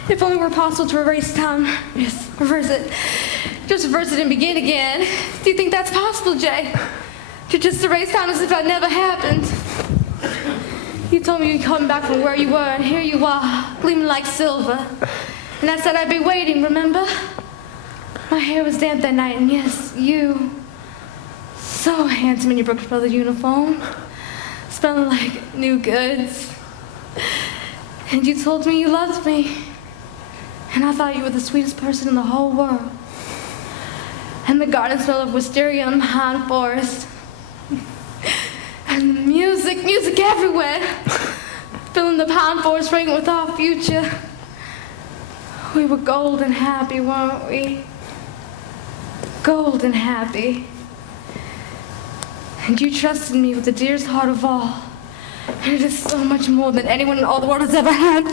If only it were possible to erase time. Yes, reverse it. Just reverse it and begin again. Do you think that's possible, Jay? To just erase time as if it never happened. You told me you'd come back from where you were, and here you are, gleaming like silver. And I said I'd be waiting, remember? My hair was damp that night, and yes, you... so handsome in your Brooks Brothers uniform, smelling like new goods. And you told me you loved me. And I thought you were the sweetest person in the whole world. And the garden smelled of wisteria and pine forest. And the music everywhere. Filling the pine forest ring with our future. We were gold and happy, weren't we? Gold and happy. And you trusted me with the dearest heart of all. And it is so much more than anyone in all the world has ever had.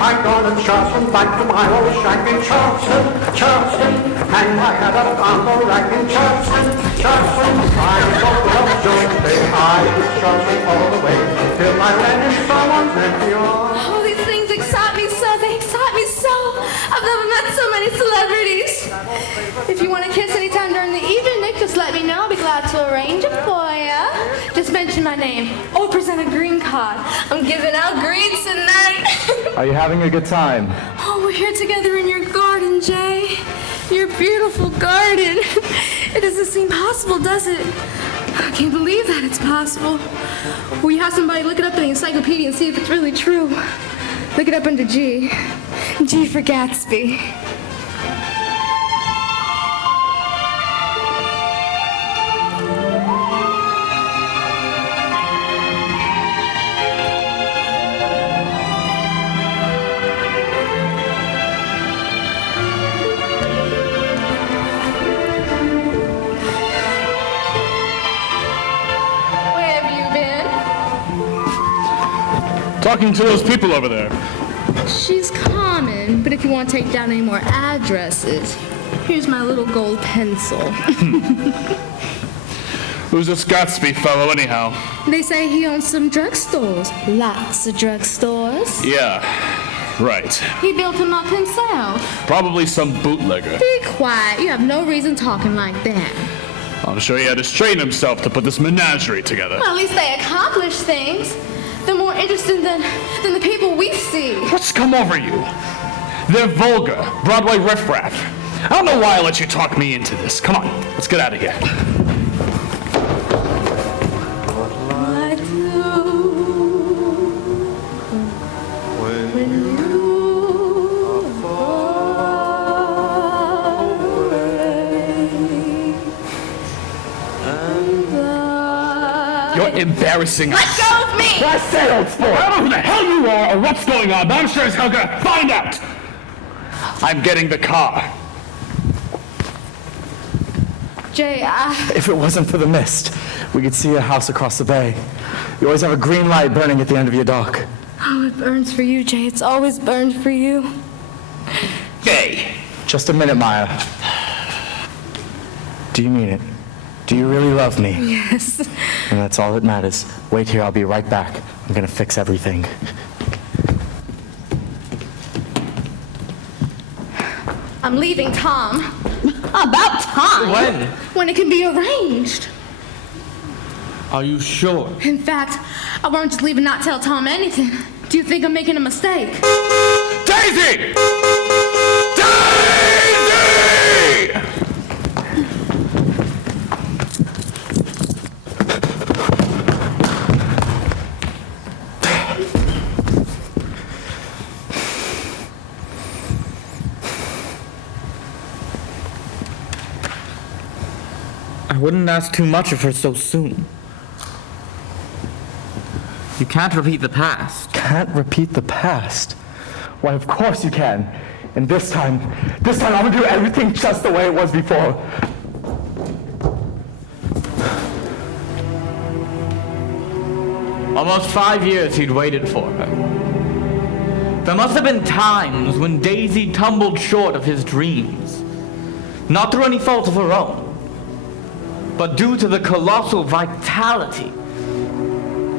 I'm gonna Charleston, back to my old shack in Charleston, Charleston. Hang my head up on the rack in Charleston, Charleston. I'm so love Jonesy, I was Charleston all the way till I ran in someone's neck. Oh, these things excite me so, they excite me so. I've never met so many celebrities. If you want to kiss anytime during the evening, Nick, just let me know. I'll be glad to arrange it for you. Just mention my name or present a green card. I'm giving out greens tonight. Are you having a good time? Oh, we're here together in your garden, Jay. Your beautiful garden. It doesn't seem possible, does it? I can't believe that it's possible. Will you have somebody look it up in the encyclopedia and see if it's really true? Look it up under G. G for Gatsby. Talking to those people over there. She's common, but if you want to take down any more addresses, here's my little gold pencil. Who's this Gatsby fellow anyhow? They say he owns some drugstores. Lots of drugstores. Yeah, right. He built them up himself. Probably some bootlegger. Be quiet. You have no reason talking like that. I'm sure he had to strain himself to put this menagerie together. Well, at least they accomplish things. They're more interesting than the people we see. What's come over you? They're vulgar, Broadway riffraff. I don't know why I let you talk me into this. Come on, let's get out of here. What do when you are away and You're embarrassing us. Let go of me! I said old sport. I don't know who the hell you are or what's going on, but I'm sure as hell gonna find out. I'm getting the car. Jay, If it wasn't for the mist, we could see your house across the bay. You always have a green light burning at the end of your dock. Oh, it burns for you, Jay. It's always burned for you. Jay. Just a minute, Meyer. Do you mean it? Do you really love me? Yes. And that's all that matters. Wait here, I'll be right back. I'm gonna fix everything. I'm leaving Tom. About time. When? When it can be arranged. Are you sure? In fact, I won't just leave and not tell Tom anything. Do you think I'm making a mistake? Daisy! Daisy! I wouldn't ask too much of her so soon. You can't repeat the past. Can't repeat the past? Why, of course you can. And this time I'm gonna do everything just the way it was before. Almost 5 years he'd waited for her. There must have been times when Daisy tumbled short of his dreams. Not through any fault of her own, but due to the colossal vitality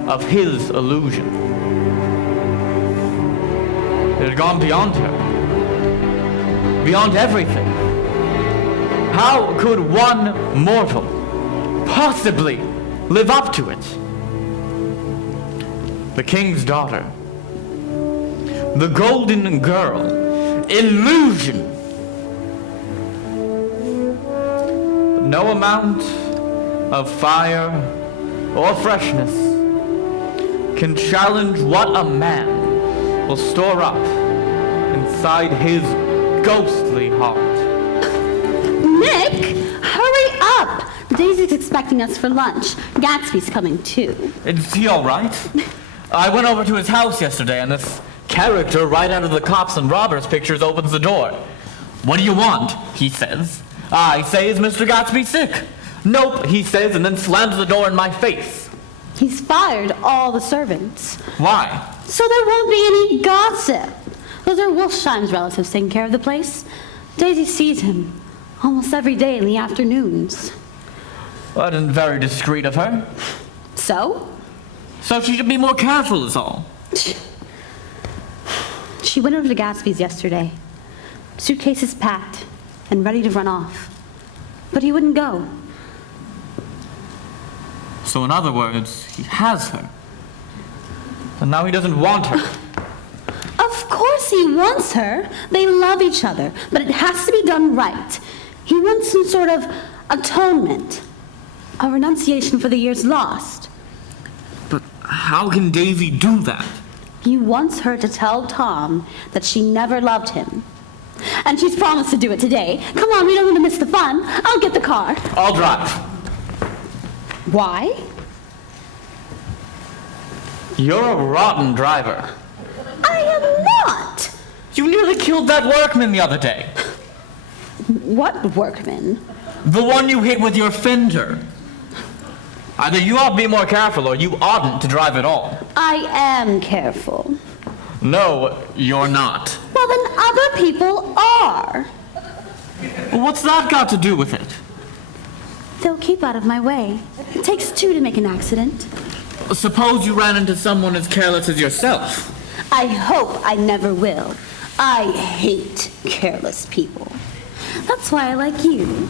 of his illusion. It had gone beyond her, beyond everything. How could one mortal possibly live up to it? The king's daughter, the golden girl, illusion. No amount of fire or freshness can challenge what a man will store up inside his ghostly heart. Nick, hurry up! Daisy's expecting us for lunch. Gatsby's coming too. Is he all right? I went over to his house yesterday, and this character right out of the cops and robbers pictures opens the door. What do you want? He says. I say, is Mr. Gatsby sick? Nope, he says, and then slams the door in my face. He's fired all the servants. Why? So there won't be any gossip. Those are Wolfsheim's relatives taking care of the place. Daisy sees him almost every day in the afternoons. Well, that isn't very discreet of her. So? So she should be more careful is all. She went over to Gatsby's yesterday. Suitcases packed and ready to run off. But he wouldn't go. So in other words, he has her. And now he doesn't want her. Of course he wants her. They love each other, but it has to be done right. He wants some sort of atonement. A renunciation for the years lost. But how can Daisy do that? He wants her to tell Tom that she never loved him. And she's promised to do it today. Come on, we don't want to miss the fun. I'll get the car. I'll drive. Why? You're a rotten driver. I am not. You nearly killed that workman the other day. What workman? The one you hit with your fender. Either you ought to be more careful or you oughtn't to drive at all. I am careful. No, you're not. Well, then other people are. What's that got to do with it? They'll keep out of my way. It takes two to make an accident. Suppose you ran into someone as careless as yourself. I hope I never will. I hate careless people. That's why I like you.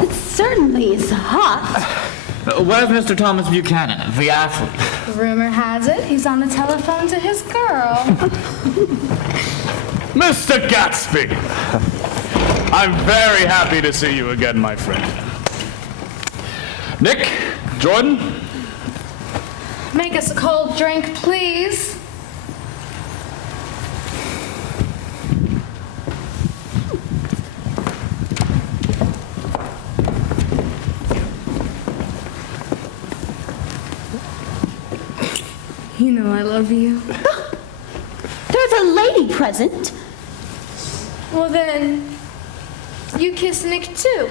It certainly is hot. Where's Mr. Thomas Buchanan, the athlete? Rumor has it he's on the telephone to his girl. Mr. Gatsby! I'm very happy to see you again, my friend. Nick, Jordan? Make us a cold drink, please. You know I love you. There's a lady present. Well then, you kiss Nick too.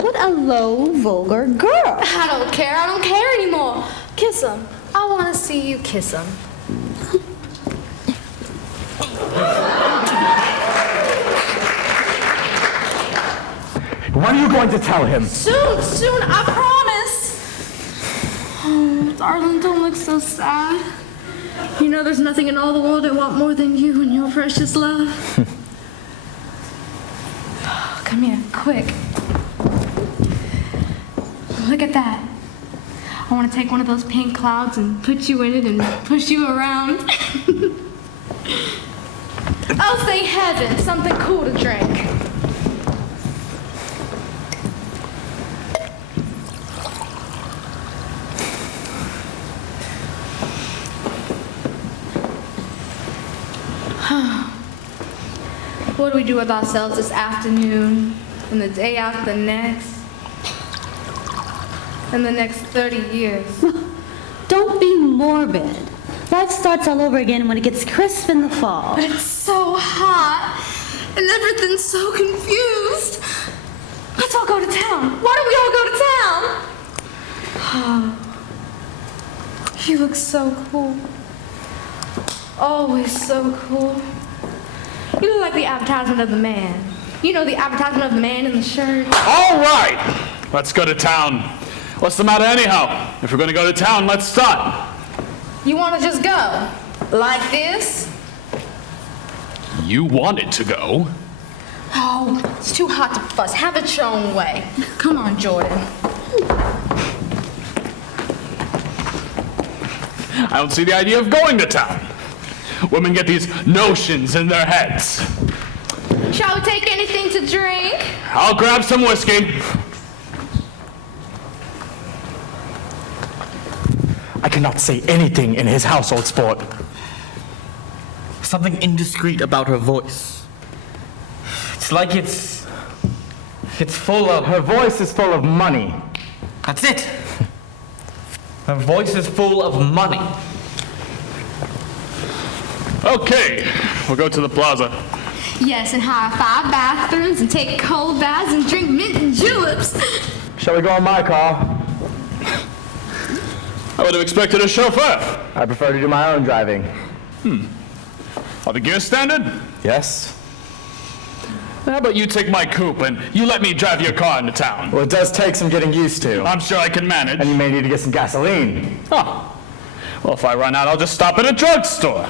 What a low, vulgar girl. I don't care anymore. Kiss him. I want to see you kiss him. When are you going to tell him? Soon, I promise. Oh, darling, don't look so sad. You know there's nothing in all the world I want more than you and your precious love. Come here, quick. Look at that. I want to take one of those pink clouds and put you in it and push you around. Oh, thank heaven, something cool to drink. What do we do with ourselves this afternoon, and the day after the next, and the next 30 years? Don't be morbid. Life starts all over again when it gets crisp in the fall. But it's so hot, and everything's so confused. Let's all go to town. Why don't we all go to town? You look so cool. Always so cool. You look like the advertisement of the man. You know, the advertisement of the man in the shirt. All right, let's go to town. What's the matter anyhow? If we're going to go to town, let's start. You want to just go? Like this? You wanted to go. Oh, it's too hot to fuss. Have it your own way. Come on, Jordan. I don't see the idea of going to town. Women get these notions in their heads. Shall we take anything to drink? I'll grab some whiskey. I cannot say anything in his household sport. Something indiscreet about her voice. It's like it's full of... Her voice is full of money. That's it. Her voice is full of money. Okay, we'll go to the plaza. Yes, and hire 5 bathrooms and take cold baths and drink mint and juleps. Shall we go in my car? I would have expected a chauffeur. I prefer to do my own driving. Are the gears standard? Yes. How about you take my coupe and you let me drive your car into town? Well, it does take some getting used to. I'm sure I can manage. And you may need to get some gasoline. Oh. Well, if I run out, I'll just stop at a drugstore.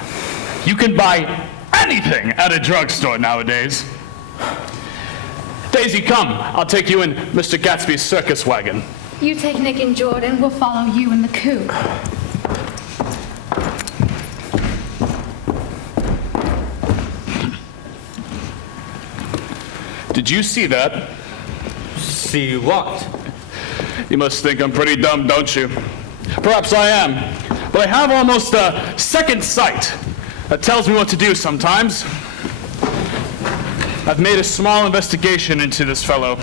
You can buy anything at a drugstore nowadays. Daisy, come. I'll take you in Mr. Gatsby's circus wagon. You take Nick and Jordan. We'll follow you in the coupe. Did you see that? See what? You must think I'm pretty dumb, don't you? Perhaps I am, but I have almost a second sight that tells me what to do sometimes. I've made a small investigation into this fellow.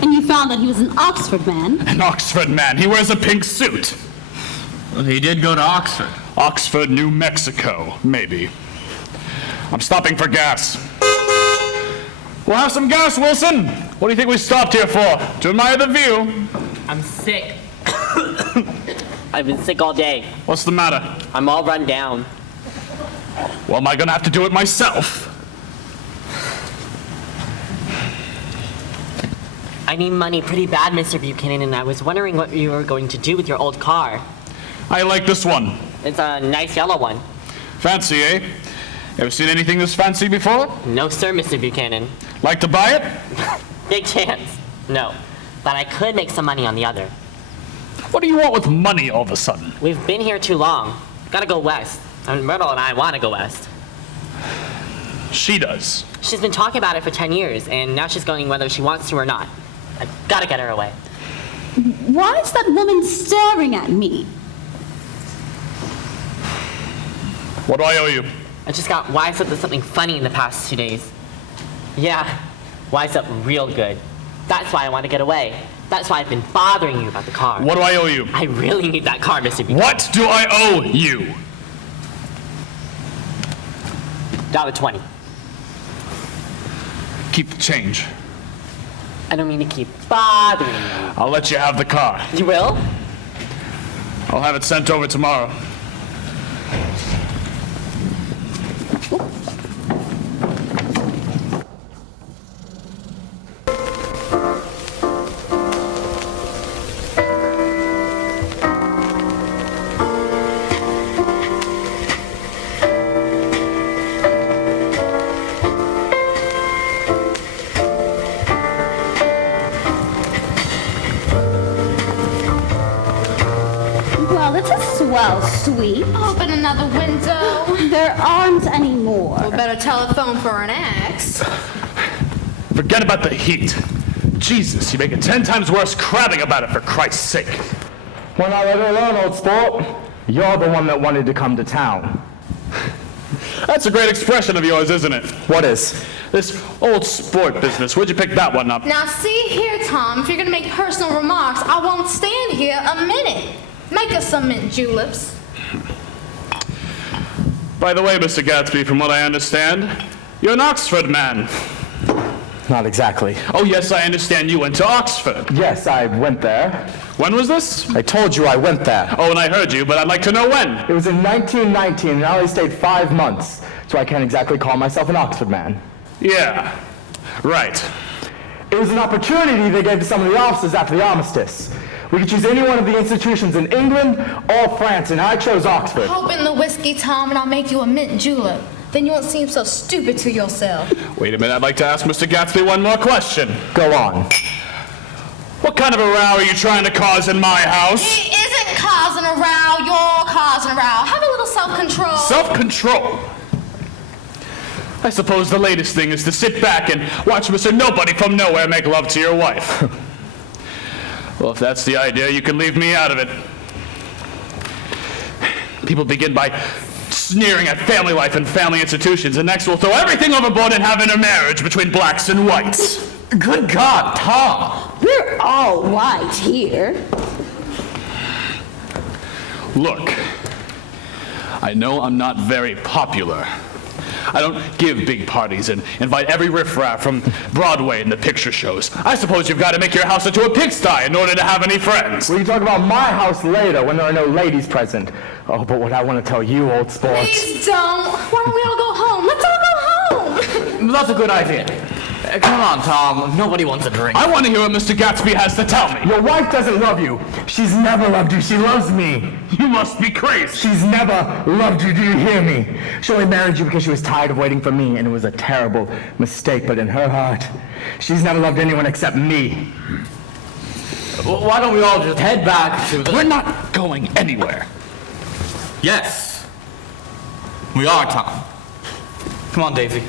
And you found that he was an Oxford man? An Oxford man. He wears a pink suit. Well, he did go to Oxford. Oxford, New Mexico, maybe. I'm stopping for gas. We'll have some gas, Wilson. What do you think we stopped here for? To admire the view. I'm sick. I've been sick all day. What's the matter? I'm all run down. Well, am I gonna have to do it myself? I need money pretty bad, Mr. Buchanan, and I was wondering what you were going to do with your old car. I like this one. It's a nice yellow one. Fancy, eh? Ever seen anything this fancy before? No, sir, Mr. Buchanan. Like to buy it? Big chance. No. But I could make some money on the other. What do you want with money all of a sudden? We've been here too long. Gotta go west. And Myrtle and I want to go west. She does. She's been talking about it for 10 years, and now she's going whether she wants to or not. I gotta get her away. Why is that woman staring at me? What do I owe you? I just got wised up to something funny in the past 2 days. Yeah, wised up real good. That's why I want to get away. That's why I've been bothering you about the car. What do I owe you? I really need that car, Mr. Buchanan. What do I owe you? $1.20. Keep the change. I don't mean to keep bothering you. I'll let you have the car. You will? I'll have it sent over tomorrow. Well, sweet. Open another window. There aren't any more. We better telephone for an ex. Forget about the heat. Jesus, you make it 10 times worse crabbing about it, for Christ's sake. When I let her alone, old sport, you're the one that wanted to come to town. That's a great expression of yours, isn't it? What is? This old sport business, where'd you pick that one up? Now see here, Tom, if you're gonna make personal remarks, I won't stand here a minute. Make us some mint juleps. By the way, Mr. Gatsby, from what I understand, you're an Oxford man. Not exactly. Oh, yes, I understand you went to Oxford. Yes, I went there. When was this? I told you I went there. Oh, and I heard you, but I'd like to know when. It was in 1919, and I only stayed 5 months, so I can't exactly call myself an Oxford man. Yeah, right. It was an opportunity they gave to some of the officers after the armistice. We could choose any one of the institutions in England or France, and I chose Oxford. Open the whiskey, Tom, and I'll make you a mint julep. Then you won't seem so stupid to yourself. Wait a minute, I'd like to ask Mr. Gatsby one more question. Go on. What kind of a row are you trying to cause in my house? He isn't causing a row, you're causing a row. Have a little self-control. Self-control? I suppose the latest thing is to sit back and watch Mr. Nobody from Nowhere make love to your wife. Well, if that's the idea, you can leave me out of it. People begin by sneering at family life and family institutions, and next we'll throw everything overboard and have intermarriage between blacks and whites. Good God, Tom! We're all white here. Look, I know I'm not very popular. I don't give big parties and invite every riffraff from Broadway and the picture shows. I suppose you've got to make your house into a pigsty in order to have any friends. We can talk about my house later when there are no ladies present. Oh, but what I want to tell you, old sport. Please don't. Why don't we all go home? Let's all go home. That's a good idea. Come on, Tom. Nobody wants a drink. I want to hear what Mr. Gatsby has to tell me. Your wife doesn't love you. She's never loved you. She loves me. You must be crazy. She's never loved you. Do you hear me? She only married you because she was tired of waiting for me, and it was a terrible mistake. But in her heart, she's never loved anyone except me. Well, why don't we all just head back to the... We're not going anywhere. Yes. We are, Tom. Come on, Daisy.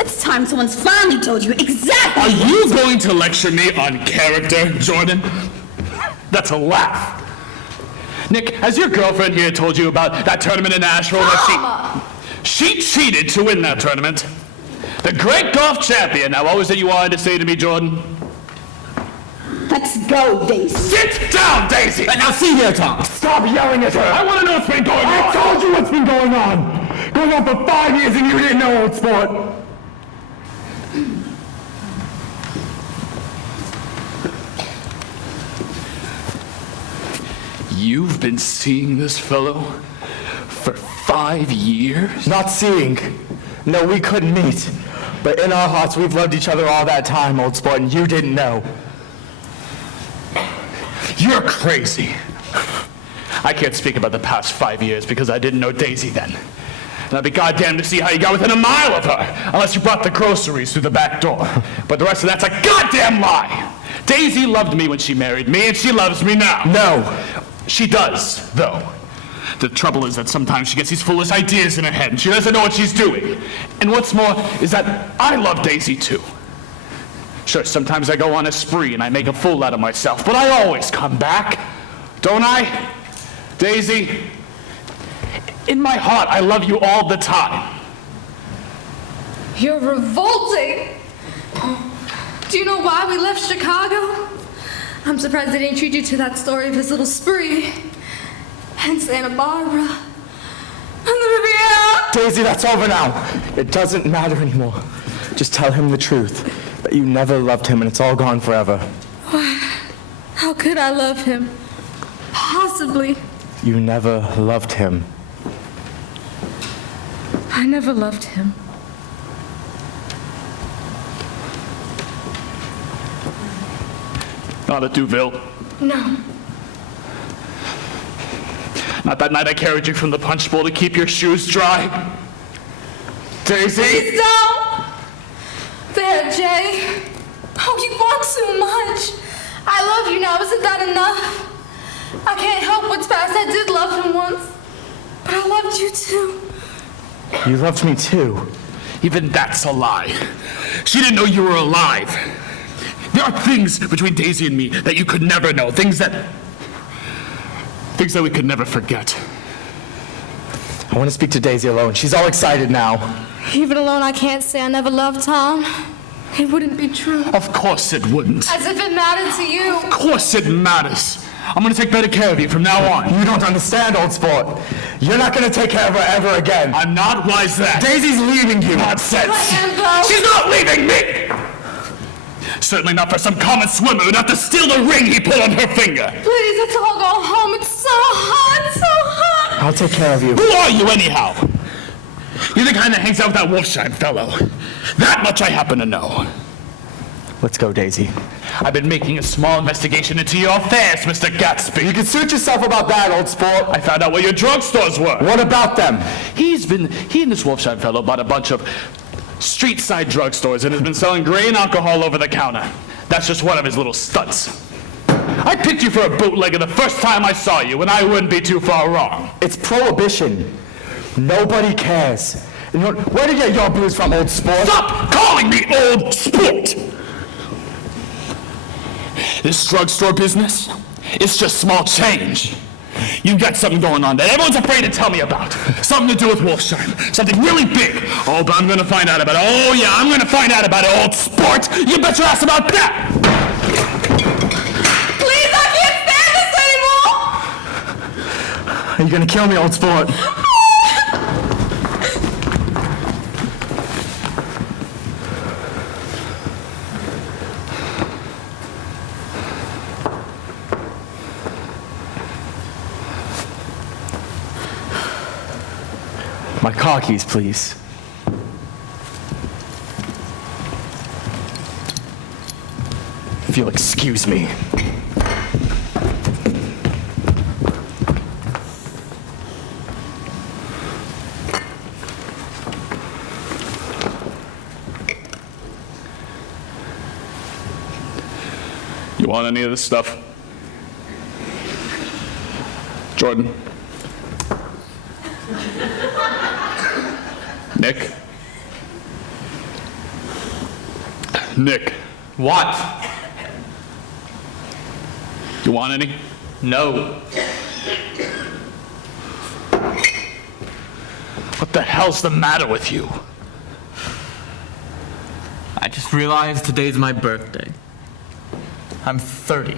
It's time someone's finally told you exactly. Are you going to lecture me on character, Jordan? That's a laugh. Nick, has your girlfriend here told you about that tournament in Nashville where she cheated to win that tournament? The great golf champion. Now, what was it you wanted to say to me, Jordan? Let's go, Daisy. Sit down, Daisy! Now see here, Tom. Stop yelling at her. I want to know what's been going on. I told you what's been going on. Going on for 5 years and you didn't know, old sport. You've been seeing this fellow for 5 years? Not seeing. No, we couldn't meet. But in our hearts, we've loved each other all that time, old sport, and you didn't know. You're crazy. I can't speak about the past 5 years because I didn't know Daisy then. And I'd be goddamned to see how you got within a mile of her, unless you brought the groceries through the back door. But the rest of that's a goddamn lie. Daisy loved me when she married me, and she loves me now. No. She does, though. The trouble is that sometimes she gets these foolish ideas in her head, and she doesn't know what she's doing. And what's more is that I love Daisy, too. Sure, sometimes I go on a spree and I make a fool out of myself, but I always come back. Don't I? Daisy, in my heart, I love you all the time. You're revolting. Do you know why we left Chicago? I'm surprised they didn't treat you to that story of his little spree. And Santa Barbara. And the Riviera. Daisy, that's over now. It doesn't matter anymore. Just tell him the truth. That you never loved him and it's all gone forever. How could I love him? Possibly. You never loved him. I never loved him. Not at Duville. No. Not that night I carried you from the punch bowl to keep your shoes dry. Daisy! Please don't! There, Jay. Oh, you want too much. I love you now. Isn't that enough? I can't help what's past. I did love him once. But I loved you too. You loved me too. Even that's a lie. She didn't know you were alive. There are things between Daisy and me that you could never know. Things that we could never forget. I want to speak to Daisy alone. She's all excited now. Even alone, I can't say I never loved Tom. It wouldn't be true. Of course it wouldn't. As if it mattered to you. Of course it matters. I'm going to take better care of you from now on. You don't understand, old sport. You're not going to take care of her ever again. I'm not. Why's that? Daisy's leaving you. Nonsense. I am, though. She's not leaving me! Certainly not for some common swimmer who'd have to steal the ring he put on her finger. Please, let's all go home. It's so hot, so hot. I'll take care of you. Who are you, anyhow? You're the kind that hangs out with that Wolfsheim fellow. That much I happen to know. Let's go, Daisy. I've been making a small investigation into your affairs, Mr. Gatsby. You can suit yourself about that, old sport. I found out where your drugstores were. What about them? He and this Wolfsheim fellow bought a bunch of street-side drugstores and has been selling grain alcohol over the counter. That's just one of his little stunts. I picked you for a bootlegger the first time I saw you, and I wouldn't be too far wrong. It's prohibition. Nobody cares. And where did you get your booze from, old sport? Stop calling me old sport! This drugstore business, it's just small change. You've got something going on that everyone's afraid to tell me about. Something to do with Wolfsheim. Something really big. Oh, but I'm going to find out about it. Oh, yeah, I'm going to find out about it, old sport. You bet your ass about that. Please, I can't stand this anymore. Are you going to kill me, old sport? My car keys, please. If you'll excuse me. You want any of this stuff? Jordan? Nick? Nick. What? You want any? No. What the hell's the matter with you? I just realized today's my birthday. I'm 30.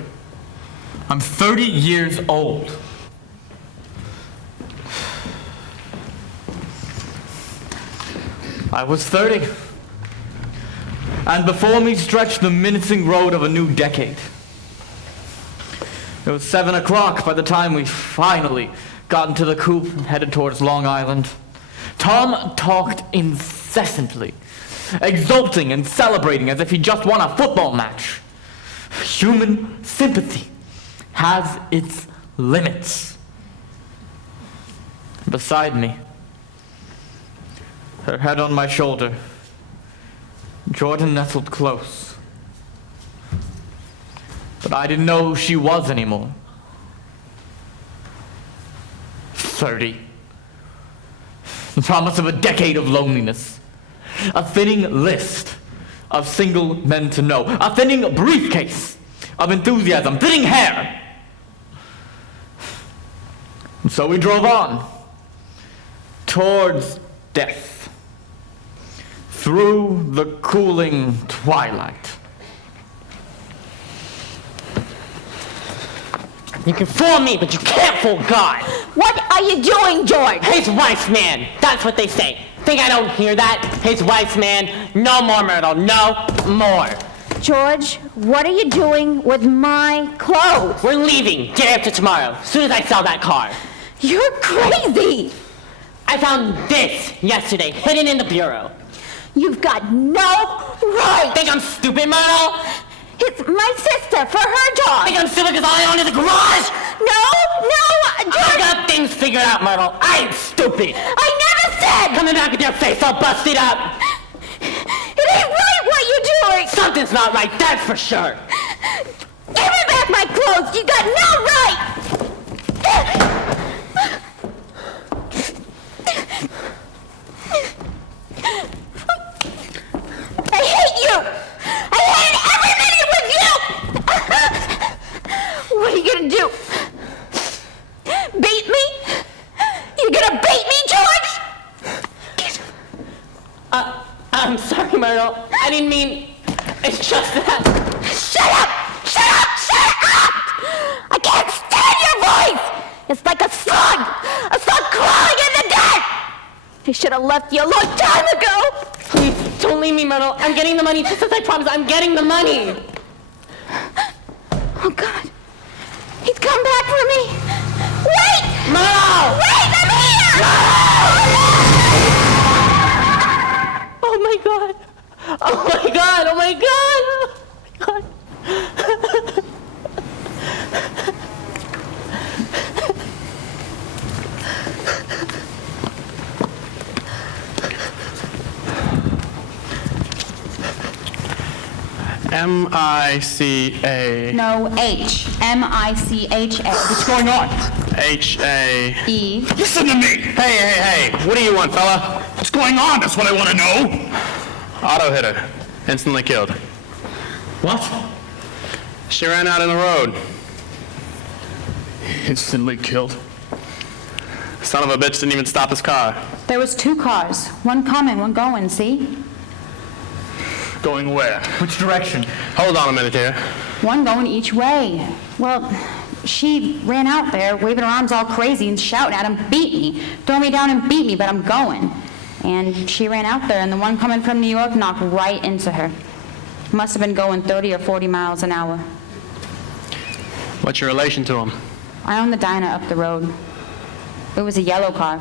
I'm 30 years old. I was 30. And before me stretched the menacing road of a new decade. It was 7 o'clock by the time we finally got into the coupe and headed towards Long Island. Tom talked incessantly, exulting and celebrating as if he just won a football match. Human sympathy has its limits. Beside me, her head on my shoulder, Jordan nestled close. But I didn't know who she was anymore. 30. The promise of a decade of loneliness. A thinning list of single men to know. A thinning briefcase of enthusiasm. Thinning hair. And so we drove on. Towards death. Through the cooling twilight. You can fool me, but you can't fool God. What are you doing, George? His wife's man. That's what they say. Think I don't hear that? His wife's man. No more, Myrtle. No more. George, what are you doing with my clothes? We're leaving. Day after tomorrow. As soon as I sell that car. You're crazy. I found this yesterday, hidden in the bureau. You've got no right. Think I'm stupid, Myrtle? It's my sister for her dog. Think I'm stupid because all I own is a garage? No, George. I got things figured out, Myrtle. I ain't stupid. I never said. Coming back with your face all busted up. It ain't right what you're doing. Something's not right, that's for sure. Give me back my clothes. You got no right. I hate you. I hate every minute with you. What are you gonna do? Bait me? You're gonna bait me, George? I'm sorry, Myrtle. I didn't mean... It's just that... Shut up! Shut up! Shut up! I can't stand your voice! It's like a slug crawling in the dirt! I should have left you a long time ago! Please, don't leave me, Myrtle. I'm getting the money just as I promised. I'm getting the money! Oh, God. He's come back for me! Wait! Myrtle! Wait, I'm here! Oh, my God. Oh, my God. Oh, my God. Oh, my God. M-I-C-A... No, H. M-I-C-H-A. What's going on? H-A... E. Listen to me! Hey, what do you want, fella? What's going on? That's what I want to know. Auto hit her. Instantly killed. What? She ran out in the road. Instantly killed? Son of a bitch didn't even stop his car. There was 2 cars. One coming, one going, see? Going where? Which direction? Hold on a minute here. One going each way. Well, she ran out there, waving her arms all crazy and shouting at him, beat me. Throw me down and beat me, but I'm going. And she ran out there, and the one coming from New York knocked right into her. Must have been going 30 or 40 miles an hour. What's your relation to him? I own the diner up the road. It was a yellow car.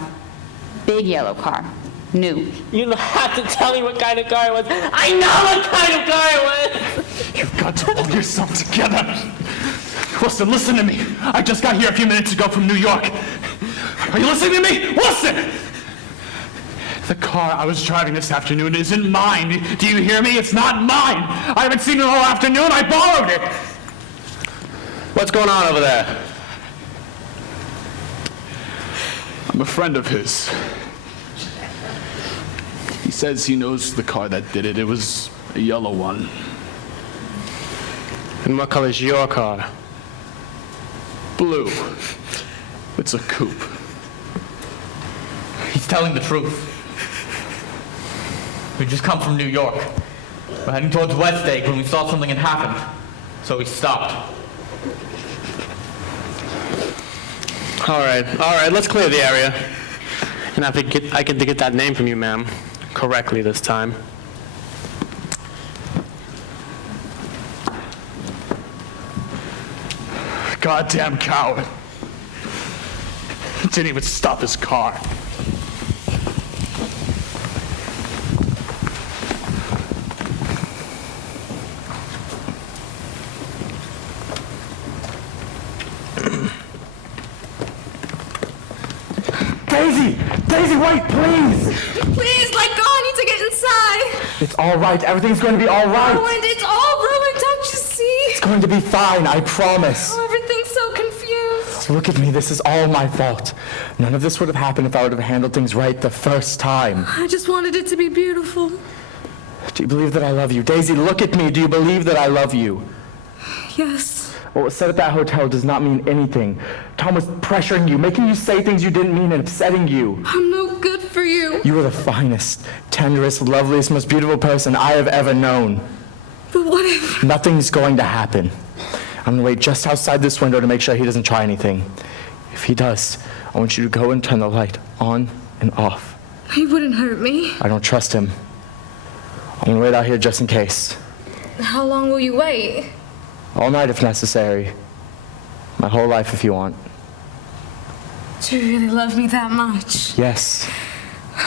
Big yellow car. New. You don't have to tell me what kind of car it was. I know what kind of car it was! You've got to pull yourself together. Wilson, listen to me. I just got here a few minutes ago from New York. Are you listening to me? Listen! The car I was driving this afternoon isn't mine. Do you hear me? It's not mine. I haven't seen it all afternoon. I borrowed it. What's going on over there? I'm a friend of his. He says he knows the car that did it. It was a yellow one. And what color is your car? Blue. It's a coupe. He's telling the truth. We just come from New York. We're heading towards West Egg when we saw something had happened. So we stopped. All right, let's clear the area. And I get to get that name from you, ma'am, correctly this time. Goddamn coward. Didn't even stop his car. Daisy, wait, please! Please, let go. I need to get inside. It's all right. Everything's going to be all right. Ruined. It's all ruined. Don't you see? It's going to be fine, I promise. Oh, everything's so confused. Look at me. This is all my fault. None of this would have happened if I would have handled things right the first time. I just wanted it to be beautiful. Do you believe that I love you? Daisy, look at me. Do you believe that I love you? Yes. What was said at that hotel does not mean anything. Tom was pressuring you, making you say things you didn't mean and upsetting you. I'm no good for you. You are the finest, tenderest, loveliest, most beautiful person I have ever known. But what if... Nothing's going to happen. I'm gonna wait just outside this window to make sure he doesn't try anything. If he does, I want you to go and turn the light on and off. He wouldn't hurt me. I don't trust him. I'm gonna wait out here just in case. How long will you wait? All night if necessary. My whole life if you want. Do you really love me that much? Yes.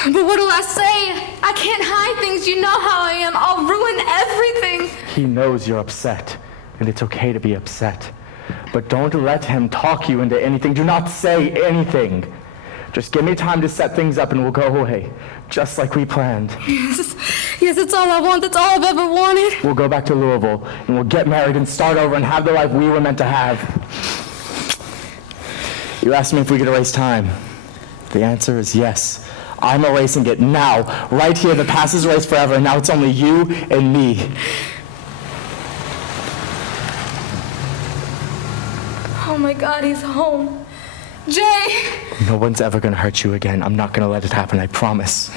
But what'll I say? I can't hide things. You know how I am. I'll ruin everything. He knows you're upset, and it's okay to be upset. But don't let him talk you into anything. Do not say anything. Just give me time to set things up and we'll go away, just like we planned. Yes, it's all I want. That's all I've ever wanted. We'll go back to Louisville, and we'll get married and start over and have the life we were meant to have. You asked me if we could erase time. The answer is yes. I'm erasing it now, right here. The past is erased forever, and now it's only you and me. Oh my God, he's home. Jay! No one's ever gonna hurt you again. I'm not gonna let it happen, I promise.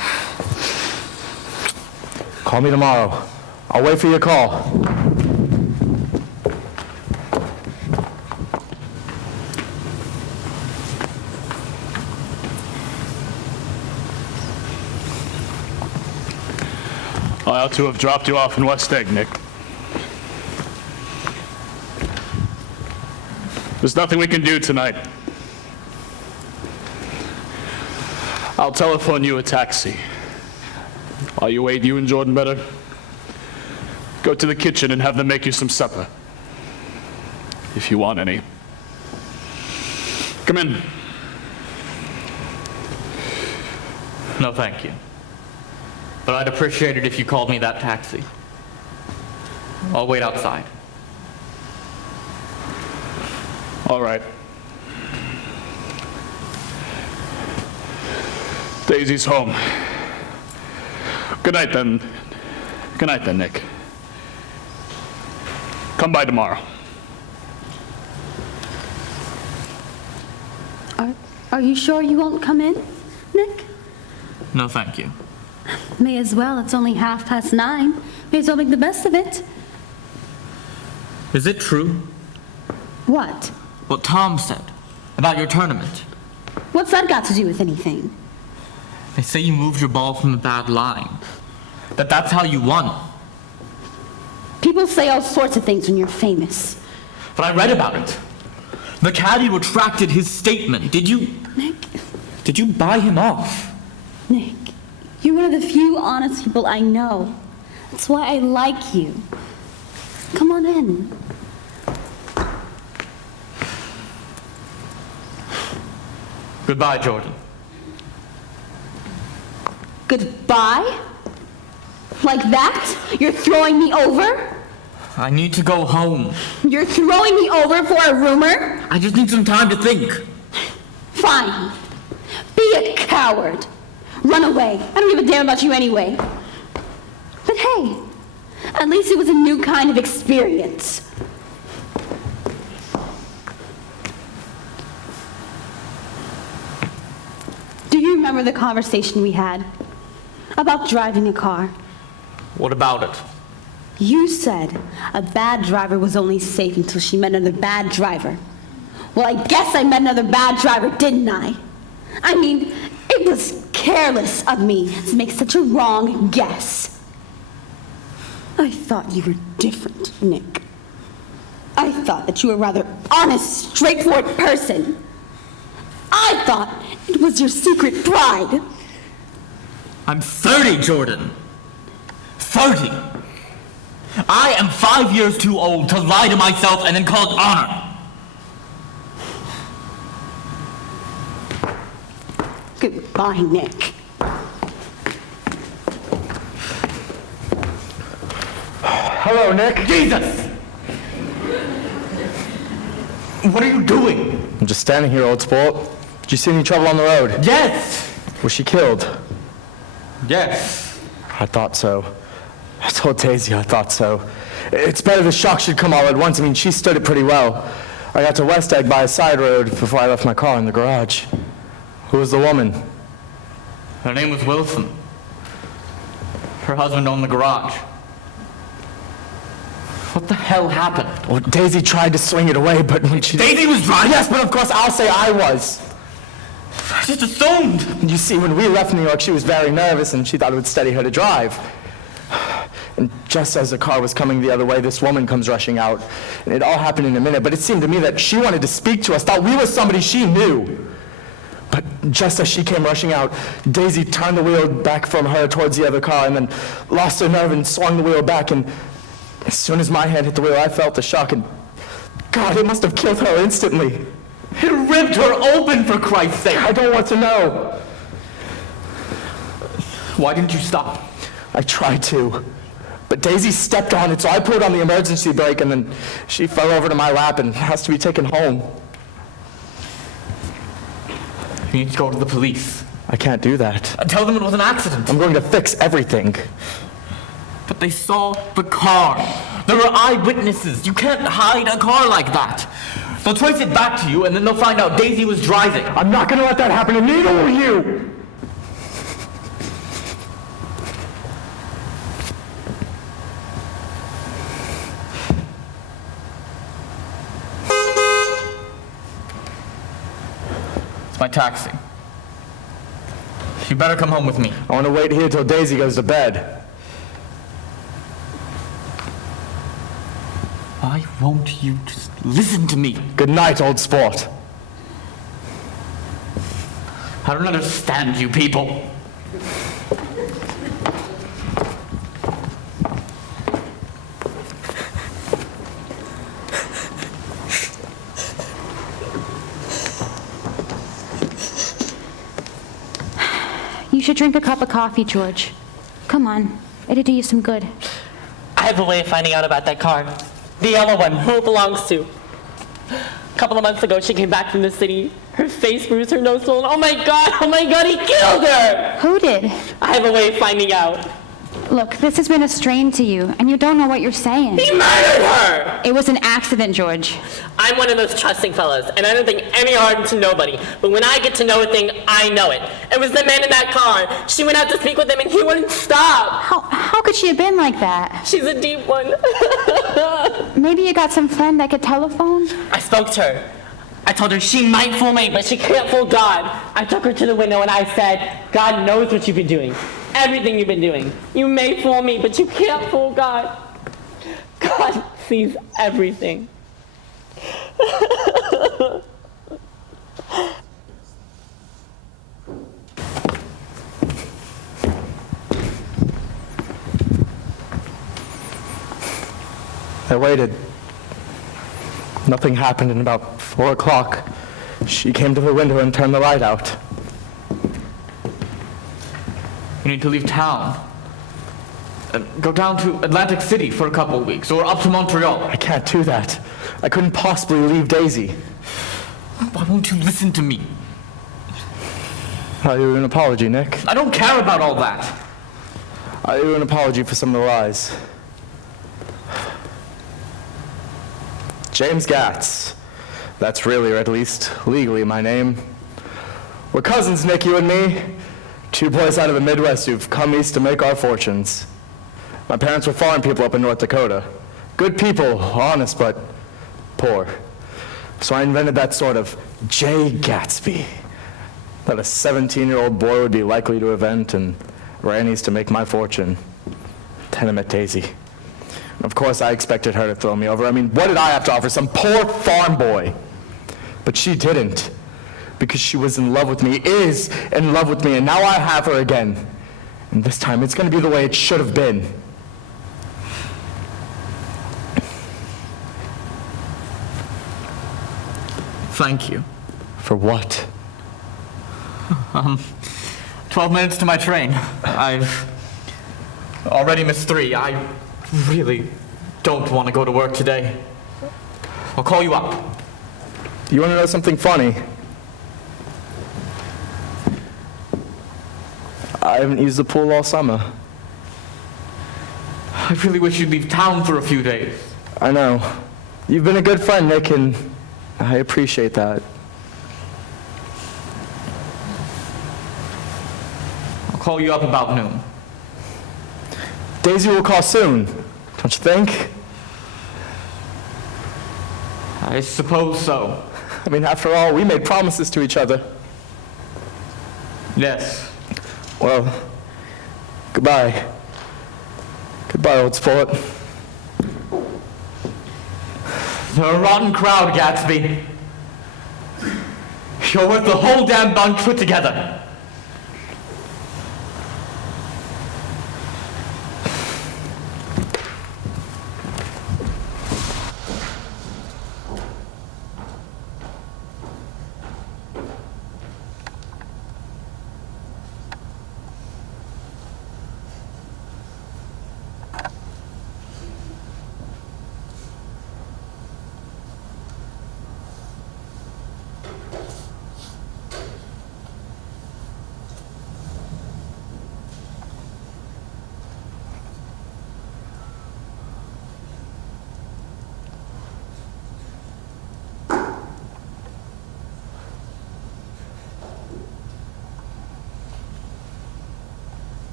Call me tomorrow. I'll wait for your call. I ought to have dropped you off in West Egg, Nick. There's nothing we can do tonight. I'll telephone you a taxi. While you wait, you and Jordan better go to the kitchen and have them make you some supper. If you want any. Come in. No, thank you. But I'd appreciate it if you called me that taxi. I'll wait outside. All right. Daisy's home. Good night, then. Good night, then, Nick. Come by tomorrow. Are you sure you won't come in, Nick? No, thank you. May as well. It's only 9:30. May as well make the best of it. Is it true? What? What Tom said about your tournament. What's that got to do with anything? They say you moved your ball from a bad line. That's how you won. People say all sorts of things when you're famous. But I read about it. The caddy retracted his statement. Did you... Nick. Did you buy him off? Nick, you're one of the few honest people I know. That's why I like you. Come on in. Goodbye, Jordan. Goodbye? Like that? You're throwing me over? I need to go home. You're throwing me over for a rumor? I just need some time to think. Fine. Be a coward. Run away. I don't give a damn about you anyway. But hey, at least it was a new kind of experience. Do you remember the conversation we had about driving a car? What about it? You said a bad driver was only safe until she met another bad driver. Well, I guess I met another bad driver, didn't I? I mean, it was careless of me to make such a wrong guess. I thought you were different, Nick. I thought that you were a rather honest, straightforward person. I thought it was your secret pride. I'm 30, Jordan. 30. I am 5 years too old to lie to myself and then call it honor. Goodbye, Nick. Hello, Nick. Jesus! What are you doing? I'm just standing here, old sport. Did you see any trouble on the road? Yes! Was she killed? Yes. I thought so. I told Daisy I thought so. It's better the shock should come all at once. I mean, she stood it pretty well. I got to West Egg by a side road before I left my car in the garage. Who was the woman? Her name was Wilson. Her husband owned the garage. What the hell happened? Well, Daisy tried to swing it away, but when she... Daisy was driving? Yes, but of course I'll say I was. I just assumed. You see, when we left New York, she was very nervous and she thought it would steady her to drive. And just as the car was coming the other way, this woman comes rushing out. And it all happened in a minute, but it seemed to me that she wanted to speak to us, thought we were somebody she knew. But just as she came rushing out, Daisy turned the wheel back from her towards the other car and then lost her nerve and swung the wheel back. And as soon as my hand hit the wheel, I felt the shock and, God, it must have killed her instantly. It ripped her open, for Christ's sake. I don't want to know. Why didn't you stop? I tried to, but Daisy stepped on it, so I pulled on the emergency brake, and then she fell over to my lap and has to be taken home. You need to go to the police. I can't do that. Tell them it was an accident. I'm going to fix everything. But they saw the car. There were eyewitnesses. You can't hide a car like that. They'll trace it back to you, and then they'll find out Daisy was driving. I'm not going to let that happen, and neither will you. taxi. You better come home with me. I want to wait here till Daisy goes to bed. Why won't you just listen to me? Good night, old sport. I don't understand you people. You should drink a cup of coffee, George. Come on, it'll do you some good. I have a way of finding out about that car. The yellow one, who it belongs to. A couple of months ago, she came back from the city. Her face bruised, her nose swollen. Oh my God, he killed her! Who did? I have a way of finding out. Look, this has been a strain to you, and you don't know what you're saying. He murdered her! It was an accident, George. I'm one of those trusting fellows, and I don't think any harm to nobody. But when I get to know a thing, I know it. It was the man in that car. She went out to speak with him, and he wouldn't stop. How could she have been like that? She's a deep one. Maybe you got some friend that could telephone? I spoke to her. I told her she might fool me, but she can't fool God. I took her to the window and I said, God knows what you've been doing. Everything you've been doing. You may fool me, but you can't fool God. God sees everything. I waited. Nothing happened, and about 4 o'clock, she came to the window and turned the light out. You need to leave town. Go down to Atlantic City for a couple of weeks, or up to Montreal. I can't do that. I couldn't possibly leave Daisy. Why won't you listen to me? I owe you an apology, Nick. I don't care about all that. I owe you an apology for some of the lies. James Gatz. That's really, or at least legally, my name. We're cousins, Nick, you and me. 2 boys out of the Midwest who've come east to make our fortunes. My parents were farm people up in North Dakota. Good people, honest, but poor. So I invented that sort of J. Gatsby that a 17-year-old boy would be likely to invent and ran east to make my fortune. Then I met Daisy. Of course, I expected her to throw me over. I mean, what did I have to offer? Some poor farm boy. But she didn't. Because she was in love with me, is in love with me, and now I have her again. And this time, it's going to be the way it should have been. Thank you. For what? 12 minutes to my train. I've already missed 3. I really don't want to go to work today. I'll call you up. You want to know something funny? I haven't used the pool all summer. I really wish you'd leave town for a few days. I know. You've been a good friend, Nick, and I appreciate that. I'll call you up about noon. Daisy will call soon, don't you think? I suppose so. I mean, after all, we made promises to each other. Yes. Well, goodbye. Goodbye, old sport. They're a rotten crowd, Gatsby. You're worth the whole damn bunch put together.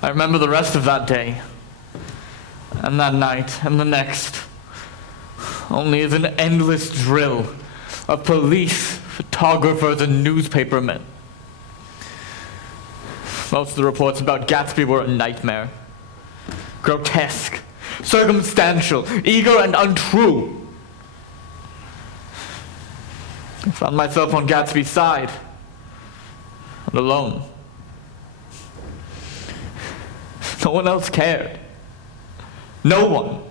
I remember the rest of that day, and that night, and the next, only as an endless drill of police, photographers, and newspapermen. Most of the reports about Gatsby were a nightmare. Grotesque, circumstantial, eager, and untrue. I found myself on Gatsby's side, and alone. No one else cared. No one.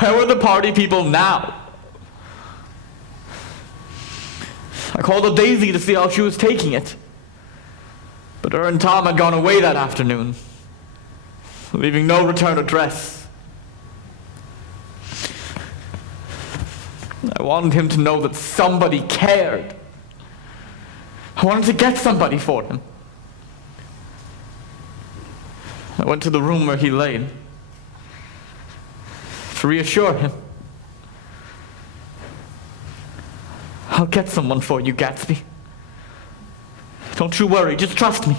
Where were the party people now? I called up Daisy to see how she was taking it. But her and Tom had gone away that afternoon, leaving no return address. I wanted him to know that somebody cared. I wanted to get somebody for him. I went to the room where he lay to reassure him. I'll get someone for you, Gatsby. Don't you worry, just trust me.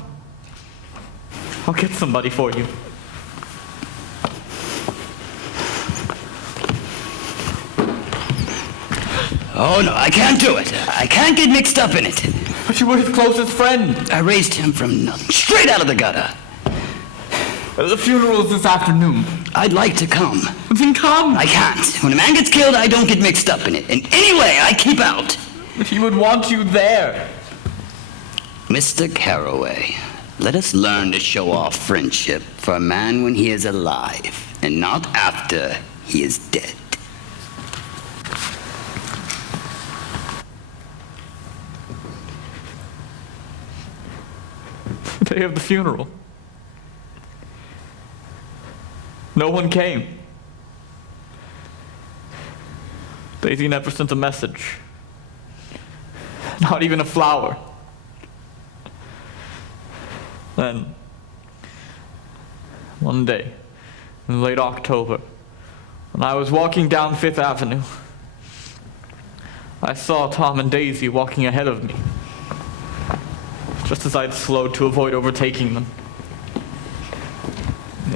I'll get somebody for you. Oh no, I can't do it. I can't get mixed up in it. But you were his closest friend. I raised him from nothing, straight out of the gutter. The funeral's this afternoon. I'd like to come. Then come. I can't. When a man gets killed, I don't get mixed up in it. And anyway, I keep out. He would want you there. Mr. Carraway, let us learn to show our friendship for a man when he is alive, and not after he is dead. The day of the funeral. No one came. Daisy never sent a message. Not even a flower. Then, one day, in late October, when I was walking down Fifth Avenue, I saw Tom and Daisy walking ahead of me, just as I had slowed to avoid overtaking them.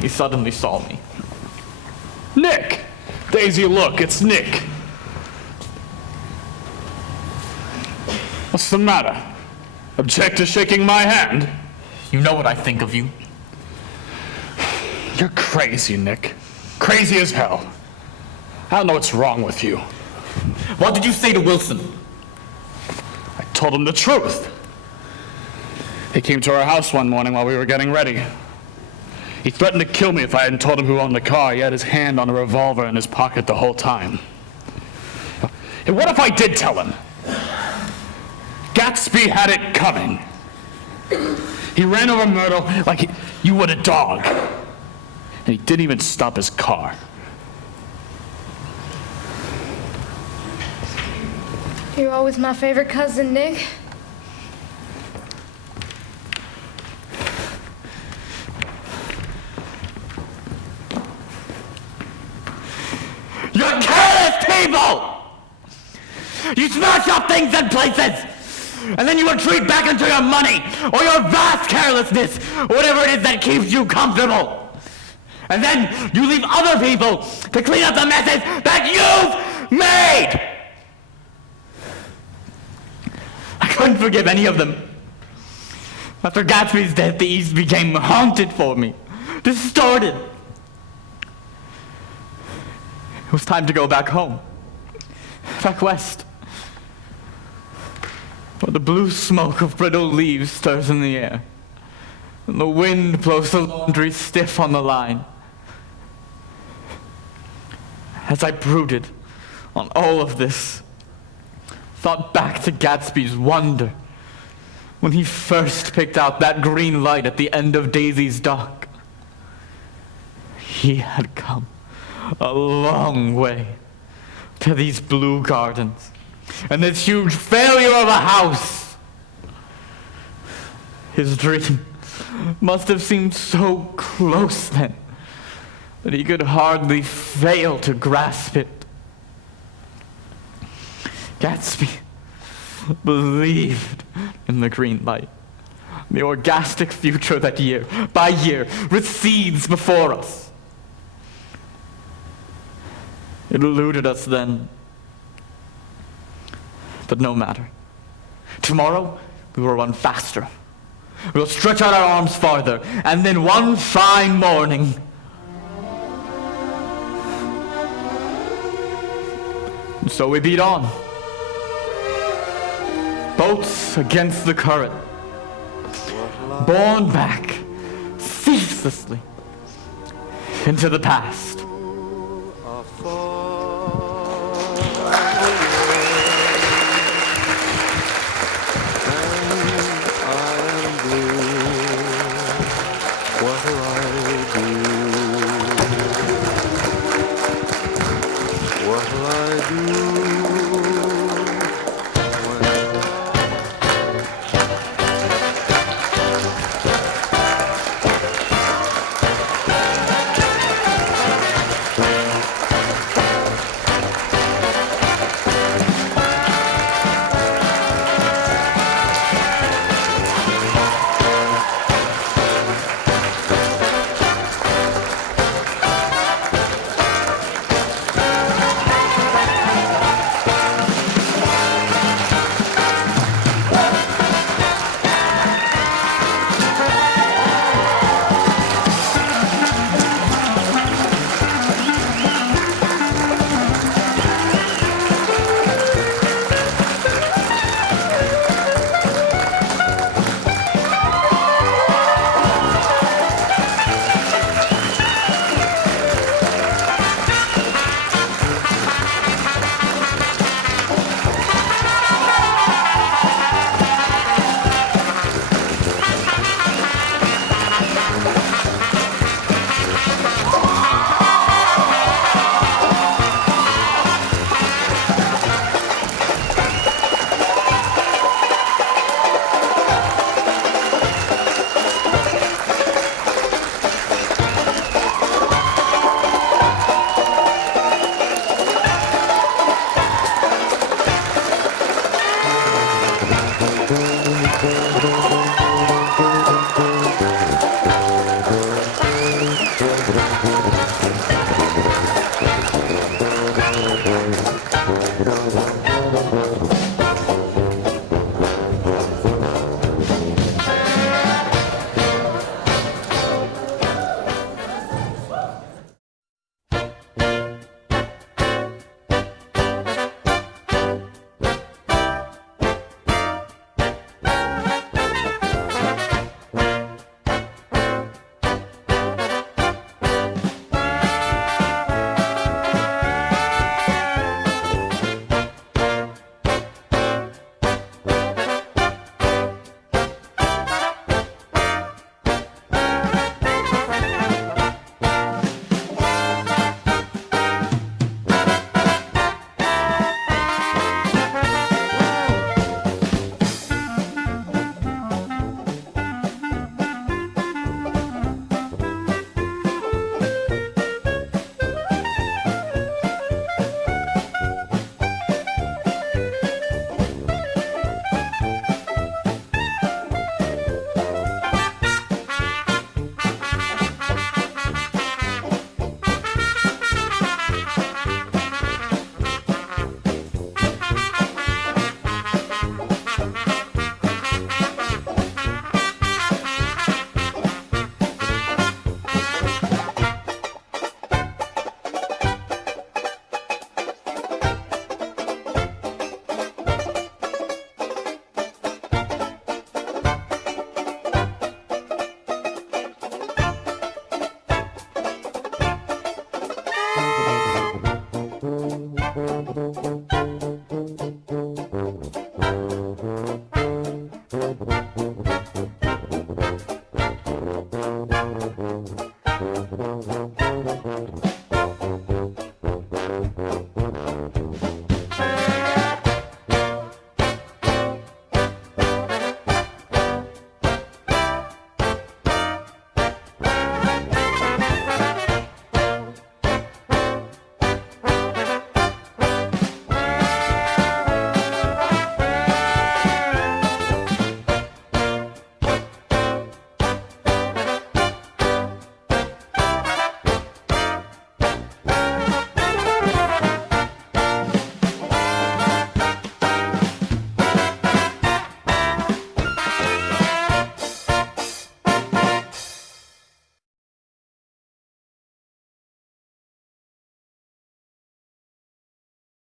He suddenly saw me. Nick! Daisy, look, it's Nick. What's the matter? Object to shaking my hand? You know what I think of you. You're crazy, Nick. Crazy as hell. I don't know what's wrong with you. What did you say to Wilson? I told him the truth. He came to our house one morning while we were getting ready. He threatened to kill me if I hadn't told him who owned the car. He had his hand on a revolver in his pocket the whole time. And what if I did tell him? Gatsby had it coming. He ran over Myrtle like you would a dog. And he didn't even stop his car. You're always my favorite cousin, Nick. You're careless people! You smash up things and places! And then you retreat back into your money, or your vast carelessness, whatever it is that keeps you comfortable. And then you leave other people to clean up the messes that you've made! I couldn't forgive any of them. After Gatsby's death, the East became haunted for me, distorted. It was time to go back home, back west, where the blue smoke of brittle leaves stirs in the air, and the wind blows the laundry stiff on the line. As I brooded on all of this, thought back to Gatsby's wonder when he first picked out that green light at the end of Daisy's dock. He had come a long way to these blue gardens and this huge failure of a house. His dream must have seemed so close then that he could hardly fail to grasp it. Gatsby believed in the green light, The orgastic future that year by year recedes before us. It eluded us then. But no matter. Tomorrow, we will run faster. We'll stretch out our arms farther, and then one fine morning, and so we beat on. Boats against the current. Borne back, ceaselessly, into the past.